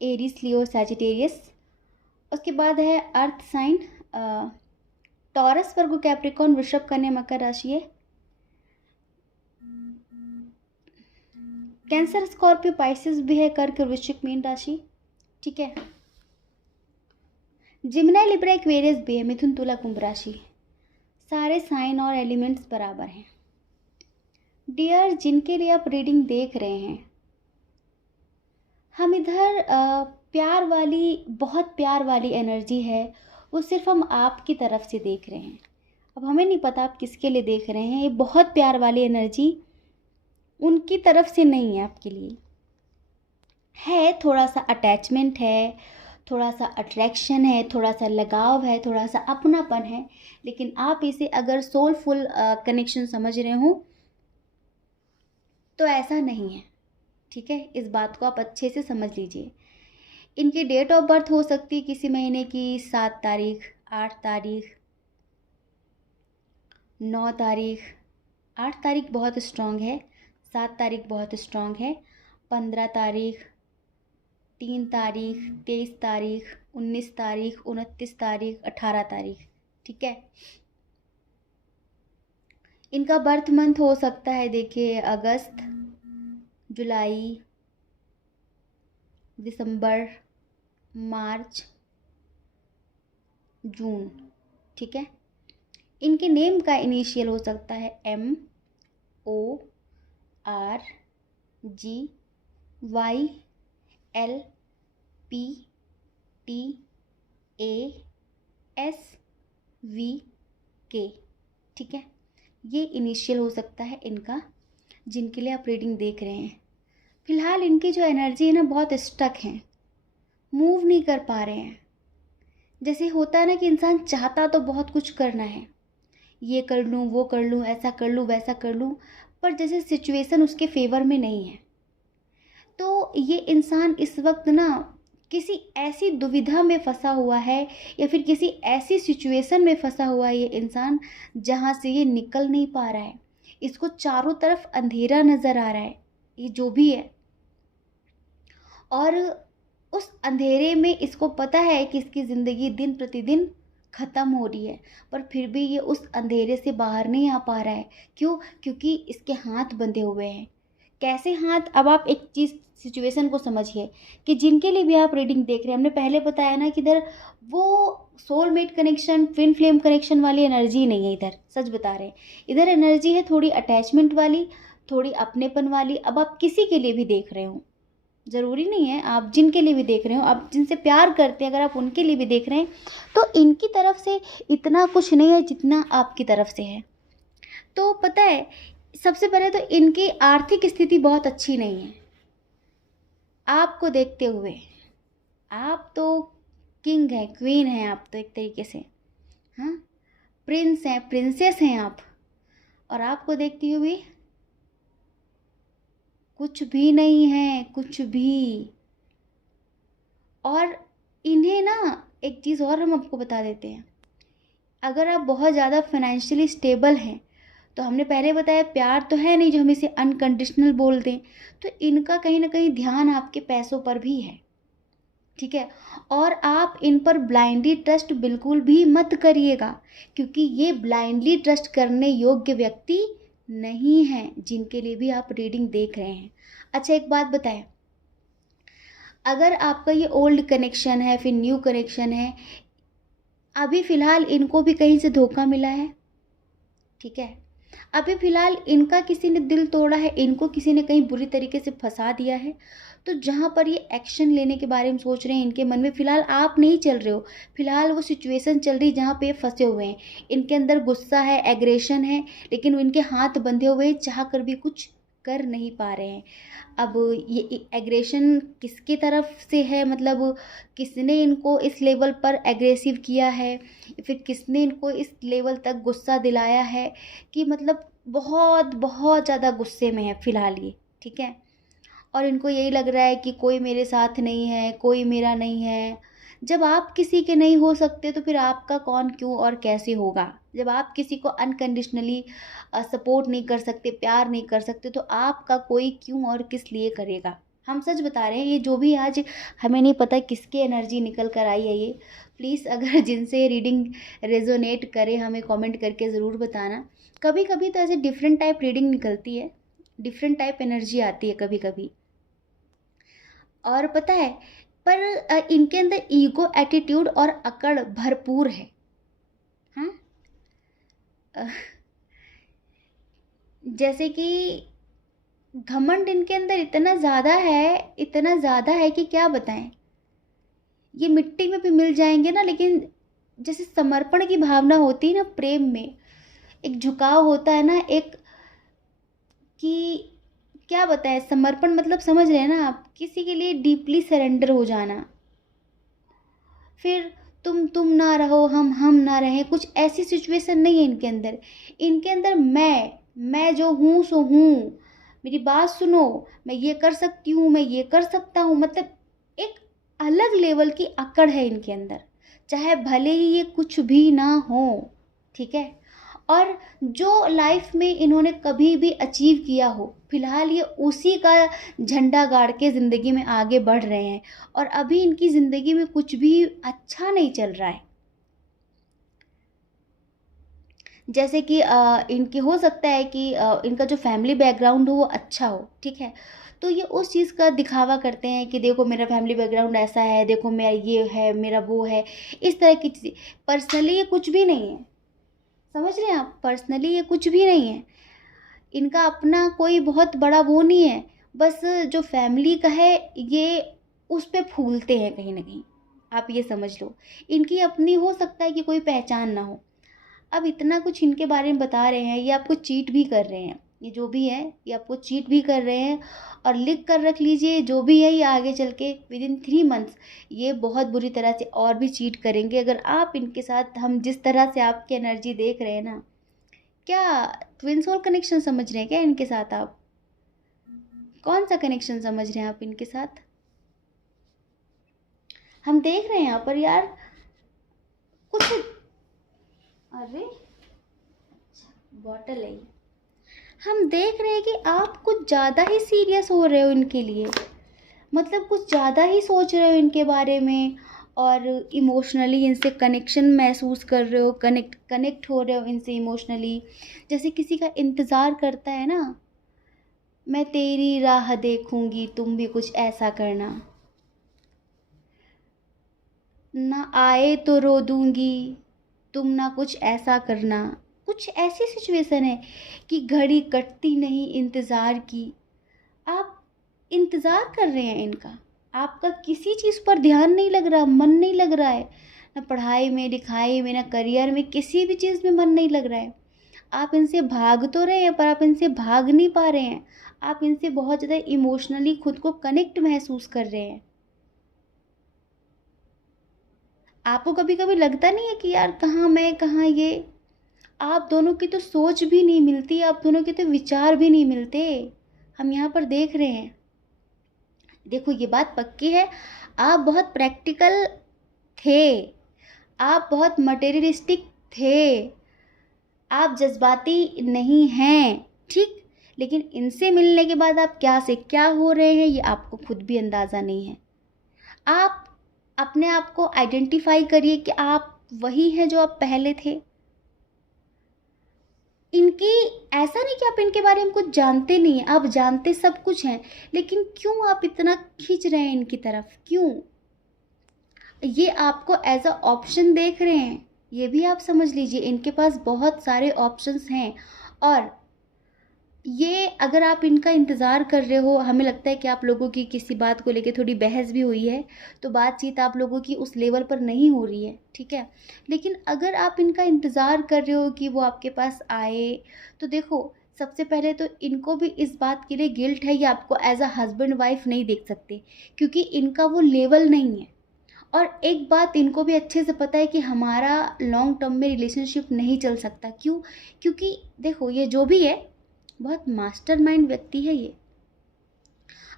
एरीज लियो सैजिटेरियस। उसके बाद है earth sign, Taurus Virgo Capricorn वृषभ कन्या मकर राशि है। कैंसर स्कॉर्पियो पाइसेस भी है, कर्क वृश्चिक मीन राशि, ठीक है। जिमिनी लिब्रा एक्वेरियस भी है, मिथुन तुला कुंभ राशि। सारे साइन और एलिमेंट्स बराबर हैं। डियर, जिनके लिए आप रीडिंग देख रहे हैं, हम इधर प्यार वाली, बहुत प्यार वाली एनर्जी है, वो सिर्फ हम आपकी तरफ से देख रहे हैं। अब हमें नहीं पता आप किसके लिए देख रहे हैं। ये बहुत प्यार वाली एनर्जी उनकी तरफ से नहीं है आपके लिए, है थोड़ा सा अटैचमेंट है, थोड़ा सा अट्रैक्शन है, थोड़ा सा लगाव है, थोड़ा सा अपनापन है। लेकिन आप इसे अगर सोलफुल कनेक्शन समझ रहे हो तो ऐसा नहीं है, ठीक है। इस बात को आप अच्छे से समझ लीजिए। इनकी डेट ऑफ बर्थ हो सकती है किसी महीने की 7 तारीख, 8 तारीख, 9 तारीख। 8 तारीख बहुत स्ट्रांग है, 7 तारीख बहुत स्ट्रांग है, 15 तारीख, 3 तारीख, 23 तारीख, 19 तारीख, 29 तारीख, 18 तारीख, ठीक है। इनका बर्थ मंथ हो सकता है, देखिए, अगस्त, जुलाई, दिसंबर, मार्च, जून, ठीक है। इनके नेम का इनिशियल हो सकता है MORGYLPTASVK, ठीक है। ये इनिशियल हो सकता है इनका, जिनके लिए आप रीडिंग देख रहे हैं। फिलहाल इनकी जो एनर्जी है ना, बहुत स्टक हैं, मूव नहीं कर पा रहे हैं। जैसे होता है ना कि इंसान चाहता तो बहुत कुछ करना है, ये कर लूँ, वो कर लूँ, ऐसा कर लूँ, वैसा कर लूँ, पर जैसे सिचुएशन उसके फेवर में नहीं है। तो ये इंसान इस वक्त ना किसी ऐसी दुविधा में फंसा हुआ है, या फिर किसी ऐसी सिचुएशन में फंसा हुआ है ये इंसान, जहाँ से ये निकल नहीं पा रहा है। इसको चारों तरफ अंधेरा नज़र आ रहा है, ये जो भी है। और उस अंधेरे में इसको पता है कि इसकी ज़िंदगी दिन प्रतिदिन ख़त्म हो रही है, पर फिर भी ये उस अंधेरे से बाहर नहीं आ पा रहा है। क्यों? क्योंकि इसके हाथ बंधे हुए हैं। कैसे हाथ? अब आप एक चीज़ सिचुएशन को समझिए कि जिनके लिए भी आप रीडिंग देख रहे हैं, हमने पहले बताया ना कि इधर वो soulmate connection, twin flame connection वाली एनर्जी नहीं है। इधर सच बता रहे हैं, इधर एनर्जी है थोड़ी अटैचमेंट वाली, थोड़ी अपनेपन वाली। अब आप किसी के लिए भी देख रहे हो, ज़रूरी नहीं है आप जिनके लिए भी देख रहे हो, आप जिनसे प्यार करते हैं अगर आप उनके लिए भी देख रहे हैं, तो इनकी तरफ से इतना कुछ नहीं है जितना आपकी तरफ से है। तो पता है, सबसे पहले तो इनकी आर्थिक स्थिति बहुत अच्छी नहीं है आपको देखते हुए। आप तो किंग हैं, क्वीन हैं आप तो एक तरीके से, हाँ, प्रिंस हैं, प्रिंसेस हैं आप, और आपको देखती हुई कुछ भी नहीं है, कुछ भी। और इन्हें ना एक चीज़ और हम आपको बता देते हैं, अगर आप बहुत ज़्यादा फाइनेंशियली स्टेबल हैं, तो हमने पहले बताया प्यार तो है नहीं जो हम इसे अनकंडीशनल बोल दें, तो इनका कहीं ना कहीं ध्यान आपके पैसों पर भी है, ठीक है। और आप इन पर ब्लाइंडली ट्रस्ट बिल्कुल भी मत करिएगा, क्योंकि ये ब्लाइंडली ट्रस्ट करने योग्य व्यक्ति नहीं हैं जिनके लिए भी आप रीडिंग देख रहे हैं। अच्छा एक बात बताएं, अगर आपका ये ओल्ड कनेक्शन है, फिर न्यू कनेक्शन है, अभी फ़िलहाल इनको भी कहीं से धोखा मिला है, ठीक है, अभी फ़िलहाल इनका किसी ने दिल तोड़ा है, इनको किसी ने कहीं बुरी तरीके से फंसा दिया है, तो जहाँ पर ये एक्शन लेने के बारे में सोच रहे हैं इनके मन में, फ़िलहाल आप नहीं चल रहे हो, फ़िलहाल वो सिचुएशन चल रही जहाँ पे फंसे हुए हैं। इनके अंदर गुस्सा है, एग्रेशन है, लेकिन इनके हाथ बंधे हुए चाह कर भी कुछ कर नहीं पा रहे हैं। अब ये एग्रेशन किसकी तरफ से है, मतलब किसने इनको इस लेवल पर एग्रेसिव किया है, फिर किसने इनको इस लेवल तक गुस्सा दिलाया है कि मतलब बहुत बहुत ज़्यादा गुस्से में है फ़िलहाल ये, ठीक है। और इनको यही लग रहा है कि कोई मेरे साथ नहीं है, कोई मेरा नहीं है। जब आप किसी के नहीं हो सकते तो फिर आपका कौन, क्यों और कैसे होगा? जब आप किसी को अनकंडीशनली सपोर्ट नहीं कर सकते, प्यार नहीं कर सकते, तो आपका कोई क्यों और किस लिए करेगा? हम सच बता रहे हैं, ये जो भी आज हमें नहीं पता किसकी एनर्जी निकल कर आई है ये। प्लीज़ अगर जिनसे रीडिंग रेजोनेट करे हमें कमेंट करके ज़रूर बताना। कभी कभी तो ऐसे डिफरेंट टाइप रीडिंग निकलती है, डिफरेंट टाइप एनर्जी आती है कभी कभी। और पता है, पर इनके अंदर ईगो, एटीट्यूड और अकड़ भरपूर है, हाँ। अ, जैसे कि घमंड इनके अंदर इतना ज़्यादा है, इतना ज़्यादा है कि क्या बताएं। ये मिट्टी में भी मिल जाएंगे ना, लेकिन जैसे समर्पण की भावना होती है ना प्रेम में, एक झुकाव होता है ना, एक कि क्या बताएं, समर्पण मतलब समझ रहे हैं ना आप, किसी के लिए डीपली सरेंडर हो जाना। फिर तुम ना रहो, हम ना रहें, कुछ ऐसी सिचुएशन नहीं है इनके अंदर। इनके अंदर मैं जो हूँ सो हूँ, मेरी बात सुनो, मैं ये कर सकती हूँ, मैं ये कर सकता हूँ, मतलब एक अलग लेवल की अकड़ है इनके अंदर, चाहे भले ही ये कुछ भी ना हो, ठीक है। और जो लाइफ में इन्होंने कभी भी अचीव किया हो, फिलहाल ये उसी का झंडा गाड़ के ज़िंदगी में आगे बढ़ रहे हैं, और अभी इनकी ज़िंदगी में कुछ भी अच्छा नहीं चल रहा है। जैसे कि इनके हो सकता है कि इनका जो फैमिली बैकग्राउंड हो वो अच्छा हो, ठीक है, तो ये उस चीज़ का दिखावा करते हैं कि देखो मेरा फैमिली बैकग्राउंड ऐसा है, देखो मेरा ये है, मेरा वो है, इस तरह की चीज़ें। पर्सनली ये कुछ भी नहीं है, समझ रहे हैं आप, पर्सनली ये कुछ भी नहीं है। इनका अपना कोई बहुत बड़ा वो नहीं है, बस जो फैमिली का है ये उस पे फूलते हैं कहीं ना कहीं, आप ये समझ लो। इनकी अपनी हो सकता है कि कोई पहचान ना हो। अब इतना कुछ इनके बारे में बता रहे हैं, ये आपको चीट भी कर रहे हैं, ये जो भी है ये आपको चीट भी कर रहे हैं। और लिख कर रख लीजिए, जो भी है ये आगे चल के विदिन 3 मंथ्स ये बहुत बुरी तरह से और भी चीट करेंगे अगर आप इनके साथ, हम जिस तरह से आपकी एनर्जी देख रहे हैं ना। क्या ट्विन सोल कनेक्शन समझ रहे हैं क्या इनके साथ आप? कौन सा कनेक्शन समझ रहे हैं आप इनके साथ? हम देख रहे हैं यहाँ पर यार कुछ, अरे बॉटल है ये। हम देख रहे हैं कि आप कुछ ज़्यादा ही सीरियस हो रहे हो इनके लिए, मतलब कुछ ज़्यादा ही सोच रहे हो इनके बारे में, और इमोशनली इनसे कनेक्शन महसूस कर रहे हो, कनेक्ट कनेक्ट हो रहे हो इनसे इमोशनली। जैसे किसी का इंतज़ार करता है ना, मैं तेरी राह देखूंगी तुम भी कुछ ऐसा करना, ना आए तो रो दूंगी तुम ना कुछ ऐसा करना। कुछ ऐसी सिचुएशन है कि घड़ी कटती नहीं इंतज़ार की। आप इंतज़ार कर रहे हैं इनका, आपका किसी चीज़ पर ध्यान नहीं लग रहा, मन नहीं लग रहा है, ना पढ़ाई में लिखाई में ना करियर में, किसी भी चीज़ में मन नहीं लग रहा है। आप इनसे भाग तो रहे हैं पर आप इनसे भाग नहीं पा रहे हैं। आप इनसे बहुत ज़्यादा इमोशनली खुद को कनेक्ट महसूस कर रहे हैं। आपको कभी कभी लगता नहीं है कि यार कहाँ मैं कहाँ ये। आप दोनों की तो सोच भी नहीं मिलती, आप दोनों के तो विचार भी नहीं मिलते। हम यहाँ पर देख रहे हैं। देखो ये बात पक्की है, आप बहुत प्रैक्टिकल थे, आप बहुत मटेरियलिस्टिक थे, आप जज्बाती नहीं हैं, ठीक। लेकिन इनसे मिलने के बाद आप क्या से क्या हो रहे हैं ये आपको खुद भी अंदाज़ा नहीं है। आप अपने आप को आइडेंटिफाई करिए कि आप वही हैं जो आप पहले थे। इनकी ऐसा नहीं कि आप इनके बारे में कुछ जानते नहीं हैं, आप जानते सब कुछ हैं, लेकिन क्यों आप इतना खींच रहे हैं इनकी तरफ, क्यों? ये आपको एज अ ऑप्शन देख रहे हैं, ये भी आप समझ लीजिए। इनके पास बहुत सारे ऑप्शंस हैं, और ये अगर आप इनका इंतज़ार कर रहे हो, हमें लगता है कि आप लोगों की किसी बात को लेके थोड़ी बहस भी हुई है, तो बातचीत आप लोगों की उस लेवल पर नहीं हो रही है, ठीक है। लेकिन अगर आप इनका इंतज़ार कर रहे हो कि वो आपके पास आए, तो देखो सबसे पहले तो इनको भी इस बात के लिए गिल्ट है, ये आपको एज अ हस्बैंड वाइफ नहीं देख सकते, क्योंकि इनका वो लेवल नहीं है। और एक बात इनको भी अच्छे से पता है कि हमारा लॉन्ग टर्म में रिलेशनशिप नहीं चल सकता। क्यों? क्योंकि देखो ये जो भी है बहुत मास्टरमाइंड व्यक्ति है ये।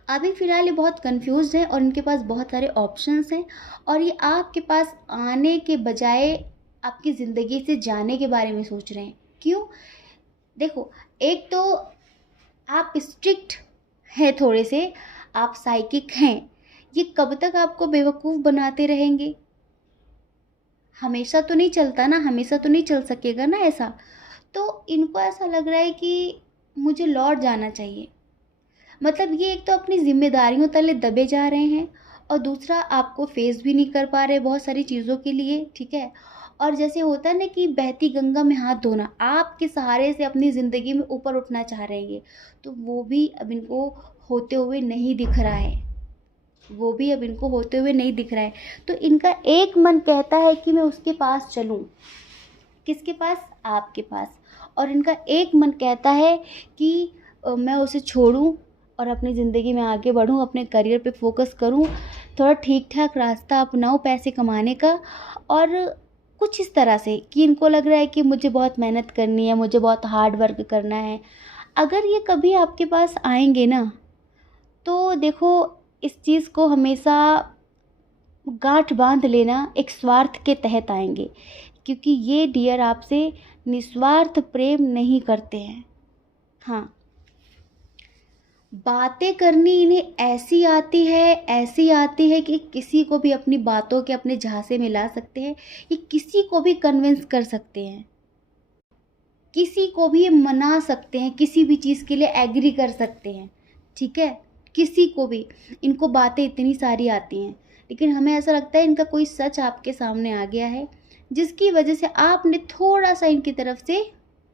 अभी फ़िलहाल ये बहुत कंफ्यूज्ड है और इनके पास बहुत सारे ऑप्शंस हैं, और ये आपके पास आने के बजाय आपकी ज़िंदगी से जाने के बारे में सोच रहे हैं। क्यों? देखो, एक तो आप स्ट्रिक्ट हैं थोड़े से, आप साइकिक हैं। ये कब तक आपको बेवकूफ़ बनाते रहेंगे? हमेशा तो नहीं चलता ना, हमेशा तो नहीं चल सकेगा ना ऐसा। तो इनको ऐसा लग रहा है कि मुझे लौट जाना चाहिए। मतलब ये एक तो अपनी ज़िम्मेदारियों तले दबे जा रहे हैं, और दूसरा आपको फेस भी नहीं कर पा रहे बहुत सारी चीज़ों के लिए, ठीक है। और जैसे होता है ना कि बहती गंगा में हाथ धोना, आपके सहारे से अपनी ज़िंदगी में ऊपर उठना चाह रहे हैं ये, तो वो भी अब इनको होते हुए नहीं दिख रहा है, वो भी अब इनको होते हुए नहीं दिख रहा है। तो इनका एक मन कहता है कि मैं उसके पास चलूं। किसके पास? आपके पास। और इनका एक मन कहता है कि मैं उसे छोड़ूं और अपनी ज़िंदगी में आगे बढ़ूं, अपने करियर पे फोकस करूं, थोड़ा ठीक ठाक रास्ता अपनाऊं पैसे कमाने का। और कुछ इस तरह से कि इनको लग रहा है कि मुझे बहुत मेहनत करनी है, मुझे बहुत हार्ड वर्क करना है। अगर ये कभी आपके पास आएंगे ना, तो देखो इस चीज़ को हमेशा गांठ बांध लेना, एक स्वार्थ के तहत आएंगे, क्योंकि ये डियर आपसे निस्वार्थ प्रेम नहीं करते हैं। हाँ, बातें करनी इन्हें ऐसी आती है, ऐसी आती है कि किसी को भी अपनी बातों के अपने झांसे में ला सकते हैं, ये किसी को भी कन्विंस कर सकते हैं, किसी को भी मना सकते हैं, किसी भी चीज़ के लिए एग्री कर सकते हैं, ठीक है। किसी को भी, इनको बातें इतनी सारी आती हैं। लेकिन हमें ऐसा लगता है इनका कोई सच आपके सामने आ गया है, जिसकी वजह से आपने थोड़ा सा इनकी तरफ से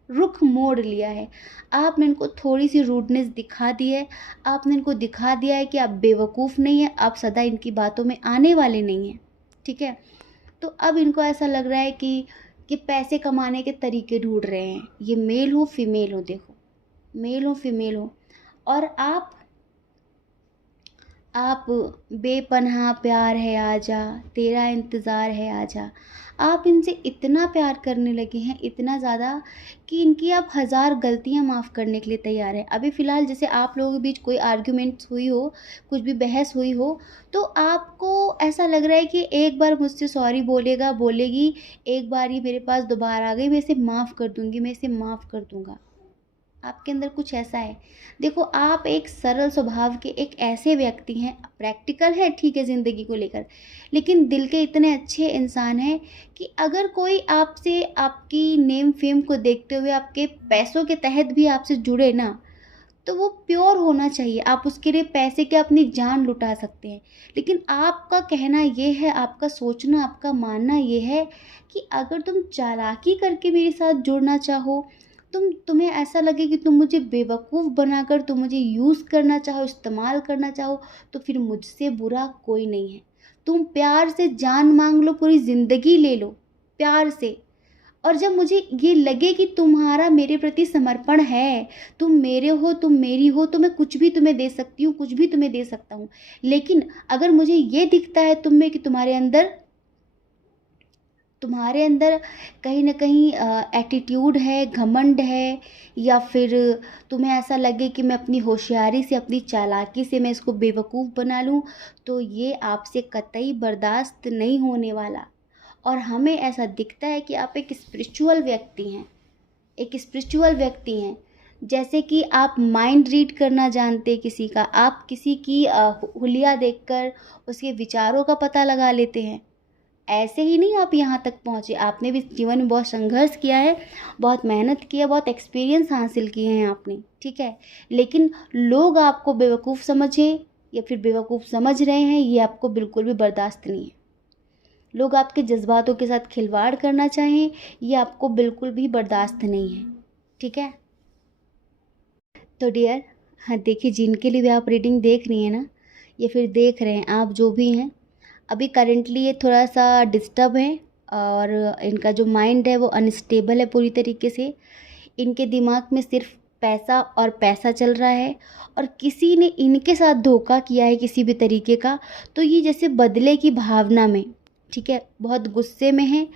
रुख मोड़ लिया है। आपने इनको थोड़ी सी रूडनेस दिखा दी है, आपने इनको दिखा दिया है कि आप बेवकूफ़ नहीं हैं, आप सदा इनकी बातों में आने वाले नहीं हैं, ठीक है। तो अब इनको ऐसा लग रहा है कि पैसे कमाने के तरीके ढूंढ रहे हैं। ये मेल हो फीमेल हो, देखो मेल हो फीमेल हो, और आप बेपनाह प्यार है आजा, तेरा इंतज़ार है आजा। आप इनसे इतना प्यार करने लगे हैं, इतना ज़्यादा, कि इनकी आप हज़ार गलतियां माफ़ करने के लिए तैयार हैं। अभी फ़िलहाल जैसे आप लोगों के बीच कोई आर्ग्यूमेंट्स हुई हो, कुछ भी बहस हुई हो, तो आपको ऐसा लग रहा है कि एक बार मुझसे सॉरी बोलेगा बोलेगी, एक बार ही मेरे पास दोबारा आ गई, मैं इसे माफ़ कर दूँगी, मैं इसे माफ़ कर दूँगा। आपके अंदर कुछ ऐसा है। देखो, आप एक सरल स्वभाव के एक ऐसे व्यक्ति हैं, प्रैक्टिकल है ठीक है ज़िंदगी को लेकर, लेकिन दिल के इतने अच्छे इंसान हैं कि अगर कोई आपसे आपकी नेम फेम को देखते हुए आपके पैसों के तहत भी आपसे जुड़े ना, तो वो प्योर होना चाहिए। आप उसके लिए पैसे के अपनी जान लुटा सकते हैं। लेकिन आपका कहना ये है, आपका सोचना, आपका मानना ये है कि अगर तुम चालाकी करके मेरे साथ जुड़ना चाहो, तुम्हें ऐसा लगे कि तुम मुझे बेवकूफ़ बनाकर तुम मुझे यूज़ करना चाहो, इस्तेमाल करना चाहो, तो फिर मुझसे बुरा कोई नहीं है। तुम प्यार से जान मांग लो, पूरी ज़िंदगी ले लो प्यार से। और जब मुझे ये लगे कि तुम्हारा मेरे प्रति समर्पण है, तुम मेरे हो, तुम मेरी हो, तो मैं कुछ भी तुम्हें दे सकती हूँ, कुछ भी तुम्हें दे सकता हूँ। लेकिन अगर मुझे ये दिखता है तुम में कि तुम्हारे अंदर कहीं ना कहीं एटीट्यूड है, घमंड है, या फिर तुम्हें ऐसा लगे कि मैं अपनी होशियारी से, अपनी चालाकी से मैं इसको बेवकूफ़ बना लूँ, तो ये आपसे कतई बर्दाश्त नहीं होने वाला। और हमें ऐसा दिखता है कि आप एक स्पिरिचुअल व्यक्ति हैं, एक स्पिरिचुअल व्यक्ति हैं। जैसे कि आप माइंड रीड करना जानते हैं किसी का, आप किसी की हुलिया देखकर उसके विचारों का पता लगा लेते हैं। ऐसे ही नहीं आप यहाँ तक पहुँचे, आपने भी जीवन में बहुत संघर्ष किया है, बहुत मेहनत की है, बहुत एक्सपीरियंस हासिल किए हैं आपने, ठीक है। लेकिन लोग आपको बेवकूफ़ समझें या फिर बेवकूफ़ समझ रहे हैं, ये आपको बिल्कुल भी बर्दाश्त नहीं है। लोग आपके जज्बातों के साथ खिलवाड़ करना चाहें, ये आपको बिल्कुल भी बर्दाश्त नहीं है, ठीक है। तो डियर, हाँ देखिए, जिनके लिए भी आप रीडिंग देख रही हैं ना, या फिर देख रहे हैं, आप जो भी हैं, अभी करेंटली ये थोड़ा सा डिस्टर्ब है, और इनका जो माइंड है वो अनस्टेबल है पूरी तरीके से। इनके दिमाग में सिर्फ पैसा और पैसा चल रहा है, और किसी ने इनके साथ धोखा किया है किसी भी तरीके का, तो ये जैसे बदले की भावना में, ठीक है, बहुत गुस्से में है।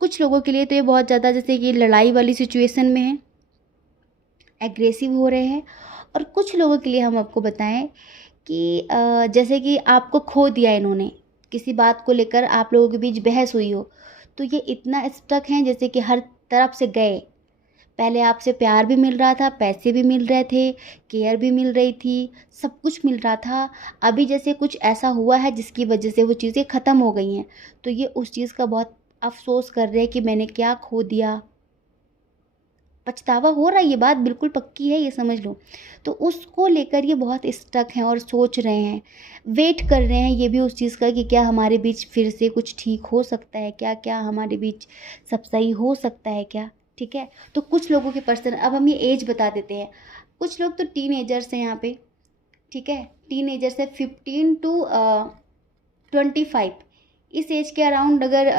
कुछ लोगों के लिए तो ये बहुत ज़्यादा जैसे कि लड़ाई वाली सिचुएशन में है, एग्रेसिव हो रहे हैं। और कुछ लोगों के लिए हम आपको बताएं कि जैसे कि आपको खो दिया इन्होंने, किसी बात को लेकर आप लोगों के बीच बहस हुई हो, तो ये इतना स्टक हैं जैसे कि हर तरफ से गए। पहले आपसे प्यार भी मिल रहा था, पैसे भी मिल रहे थे, केयर भी मिल रही थी, सब कुछ मिल रहा था। अभी जैसे कुछ ऐसा हुआ है जिसकी वजह से वो चीज़ें ख़त्म हो गई हैं, तो ये उस चीज़ का बहुत अफसोस कर रहे हैं कि मैंने क्या खो दिया। पछतावा हो रहा है, ये बात बिल्कुल पक्की है, ये समझ लो। तो उसको लेकर ये बहुत स्टक हैं और सोच रहे हैं, वेट कर रहे हैं ये भी उस चीज़ का कि क्या हमारे बीच फिर से कुछ ठीक हो सकता है क्या, क्या हमारे बीच सब सही हो सकता है क्या, ठीक है। तो कुछ लोगों के पर्सन, अब हम ये एज बता देते हैं। कुछ लोग तो टीनेजर्स हैं यहाँ पे, ठीक है, टीनेजर्स है 15 to 25, इस एज के अराउंड। अगर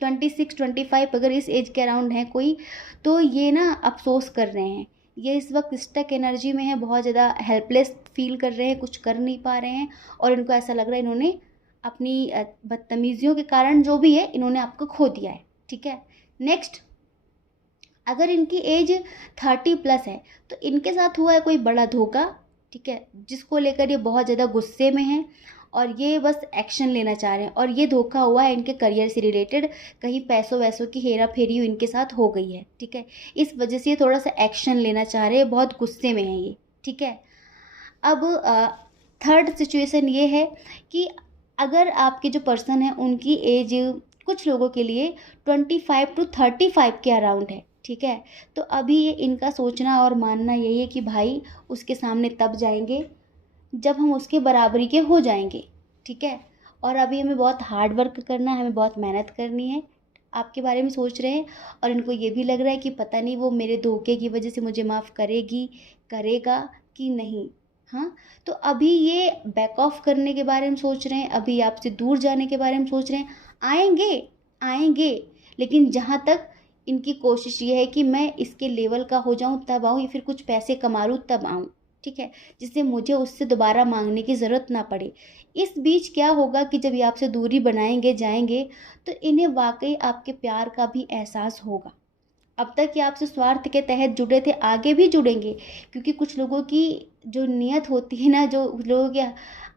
26-25 अगर इस एज के अराउंड है कोई, तो ये ना अफसोस कर रहे हैं। ये इस वक्त स्टक एनर्जी में है, बहुत ज़्यादा हेल्पलेस फील कर रहे हैं, कुछ कर नहीं पा रहे हैं, और इनको ऐसा लग रहा है इन्होंने अपनी बदतमीजियों के कारण जो भी है इन्होंने आपको खो दिया है, ठीक है। नेक्स्ट, अगर इनकी एज 30+ है, तो इनके साथ हुआ है कोई बड़ा धोखा, ठीक है, जिसको लेकर ये बहुत ज़्यादा गुस्से में हैं, और ये बस एक्शन लेना चाह रहे हैं। और ये धोखा हुआ है इनके करियर से रिलेटेड, कहीं पैसों वैसों की हेरा फेरी इनके साथ हो गई है, ठीक है। इस वजह से ये थोड़ा सा एक्शन लेना चाह रहे हैं, बहुत गुस्से में हैं ये, ठीक है। अब थर्ड सिचुएशन ये है कि अगर आपके जो पर्सन है उनकी एज कुछ लोगों के लिए 25 to 35 के अराउंड है, ठीक है। तो अभी ये इनका सोचना और मानना यही है कि भाई उसके सामने तब जाएंगे जब हम उसके बराबरी के हो जाएंगे, ठीक है। और अभी हमें बहुत हार्ड वर्क करना है, हमें बहुत मेहनत करनी है, आपके बारे में सोच रहे हैं। और इनको ये भी लग रहा है कि पता नहीं वो मेरे धोखे की वजह से मुझे माफ़ करेगी, करेगा कि नहीं। हाँ, तो अभी ये बैक ऑफ करने के बारे में सोच रहे हैं, अभी आपसे दूर जाने के बारे में सोच रहे हैं। आएंगे, आएंगे, लेकिन जहाँ तक इनकी कोशिश ये है कि मैं इसके लेवल का हो जाऊँ तब आऊँ, या फिर कुछ पैसे कमा लूँ तब आऊँ, ठीक है, जिससे मुझे उससे दोबारा मांगने की ज़रूरत ना पड़े। इस बीच क्या होगा कि जब ये आपसे दूरी बनाएंगे, जाएंगे, तो इन्हें वाकई आपके प्यार का भी एहसास होगा। अब तक ये आपसे स्वार्थ के तहत जुड़े थे, आगे भी जुड़ेंगे, क्योंकि कुछ लोगों की जो नीयत होती है ना, जो लोगों के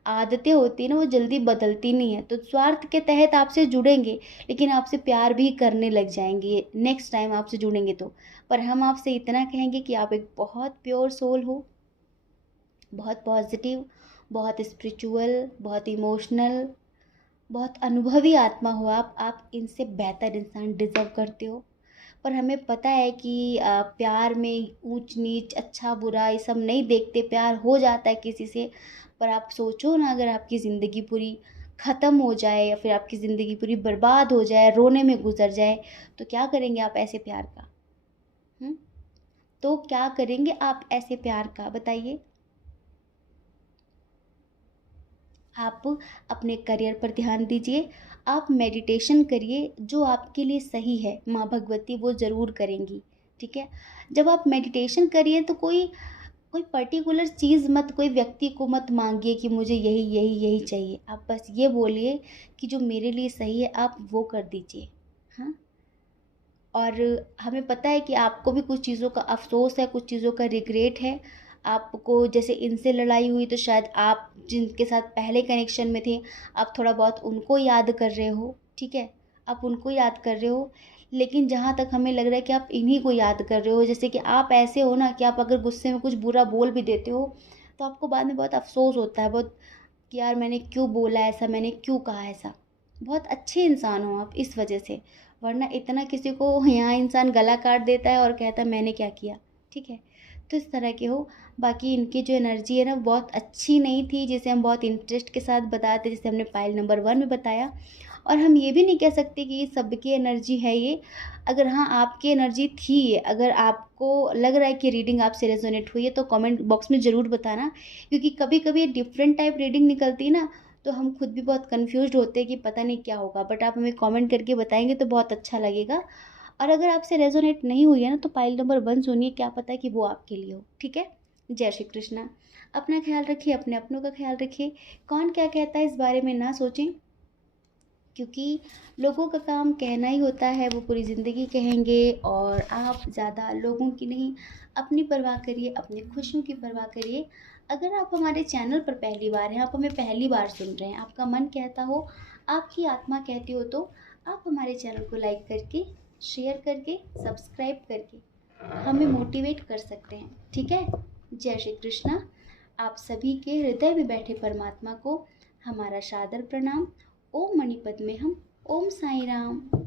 आदतें होती हैं ना वो जल्दी बदलती नहीं है। तो स्वार्थ के तहत आपसे जुड़ेंगे, लेकिन आपसे प्यार भी करने लग जाएंगे नेक्स्ट टाइम आपसे जुड़ेंगे तो। पर हम आपसे इतना कहेंगे कि आप एक बहुत प्योर सोल हो, बहुत पॉजिटिव, बहुत स्पिरिचुअल, बहुत इमोशनल, बहुत अनुभवी आत्मा हो आप इनसे बेहतर इंसान डिज़र्व करते हो। पर हमें पता है कि प्यार में ऊंच नीच अच्छा बुरा ये सब नहीं देखते, प्यार हो जाता है किसी से। पर आप सोचो ना, अगर आपकी ज़िंदगी पूरी ख़त्म हो जाए या फिर आपकी ज़िंदगी पूरी बर्बाद हो जाए, रोने में गुजर जाए, तो क्या करेंगे आप ऐसे प्यार का? हुँ? तो क्या करेंगे आप ऐसे प्यार का, बताइए? आप अपने करियर पर ध्यान दीजिए, आप मेडिटेशन करिए, जो आपके लिए सही है माँ भगवती वो ज़रूर करेंगी, ठीक है? जब आप मेडिटेशन करिए तो कोई कोई पर्टिकुलर चीज़ मत, कोई व्यक्ति को मत मांगिए कि मुझे यही यही यही चाहिए। आप बस ये बोलिए कि जो मेरे लिए सही है आप वो कर दीजिए। हाँ, और हमें पता है कि आपको भी कुछ चीज़ों का अफ़सोस है, कुछ चीज़ों का रिग्रेट है। आपको जैसे इनसे लड़ाई हुई तो शायद आप जिनके साथ पहले कनेक्शन में थे, आप थोड़ा बहुत उनको याद कर रहे हो, ठीक है? आप उनको याद कर रहे हो, लेकिन जहाँ तक हमें लग रहा है कि आप इन्हीं को याद कर रहे हो। जैसे कि आप ऐसे हो ना कि आप अगर गुस्से में कुछ बुरा बोल भी देते हो, तो आपको बाद में बहुत अफ़सोस होता है, बहुत कि यार मैंने क्यों बोला ऐसा, मैंने क्यों कहा ऐसा। बहुत अच्छे इंसान हो आप इस वजह से, वरना इतना किसी को यहाँ इंसान गला काट देता है और कहता है मैंने क्या किया, ठीक है? तो इस तरह के हो। बाकी इनकी जो एनर्जी है ना बहुत अच्छी नहीं थी, जिसे हम बहुत इंटरेस्ट के साथ बताते, जैसे हमने पाइल नंबर 1 में बताया। और हम ये भी नहीं कह सकते कि ये सबकी एनर्जी है ये। अगर हाँ आपकी एनर्जी थी ये, अगर आपको लग रहा है कि रीडिंग आपसे रेजोनेट हुई है, तो कमेंट बॉक्स में ज़रूर बताना। क्योंकि कभी कभी डिफरेंट टाइप रीडिंग निकलती है ना, तो हम खुद भी बहुत कंफ्यूज्ड होते हैं कि पता नहीं क्या होगा। बट आप हमें कमेंट करके बताएंगे तो बहुत अच्छा लगेगा। और अगर आपसे रेजोनेट नहीं हुई है ना, तो पाइल नंबर 1 सुनिए, क्या पता है कि वो आपके लिए हो, ठीक है? जय श्री कृष्णा। अपना ख्याल रखिए, अपने अपनों का ख्याल रखिए। कौन क्या कहता है इस बारे में ना सोचें, क्योंकि लोगों का काम कहना ही होता है, वो पूरी ज़िंदगी कहेंगे। और आप ज़्यादा लोगों की नहीं, अपनी परवाह करिए, अपनी खुशियों की परवाह करिए। अगर आप हमारे चैनल पर पहली बार हैं, आप हमें पहली बार सुन रहे हैं, आपका मन कहता हो, आपकी आत्मा कहती हो, तो आप हमारे चैनल को लाइक करके, शेयर करके, सब्सक्राइब करके हमें मोटिवेट कर सकते हैं, ठीक है? जय श्री कृष्णा। आप सभी के हृदय में बैठे परमात्मा को हमारा सादर प्रणाम। ओम मणिपद में हम। ओम साई राम।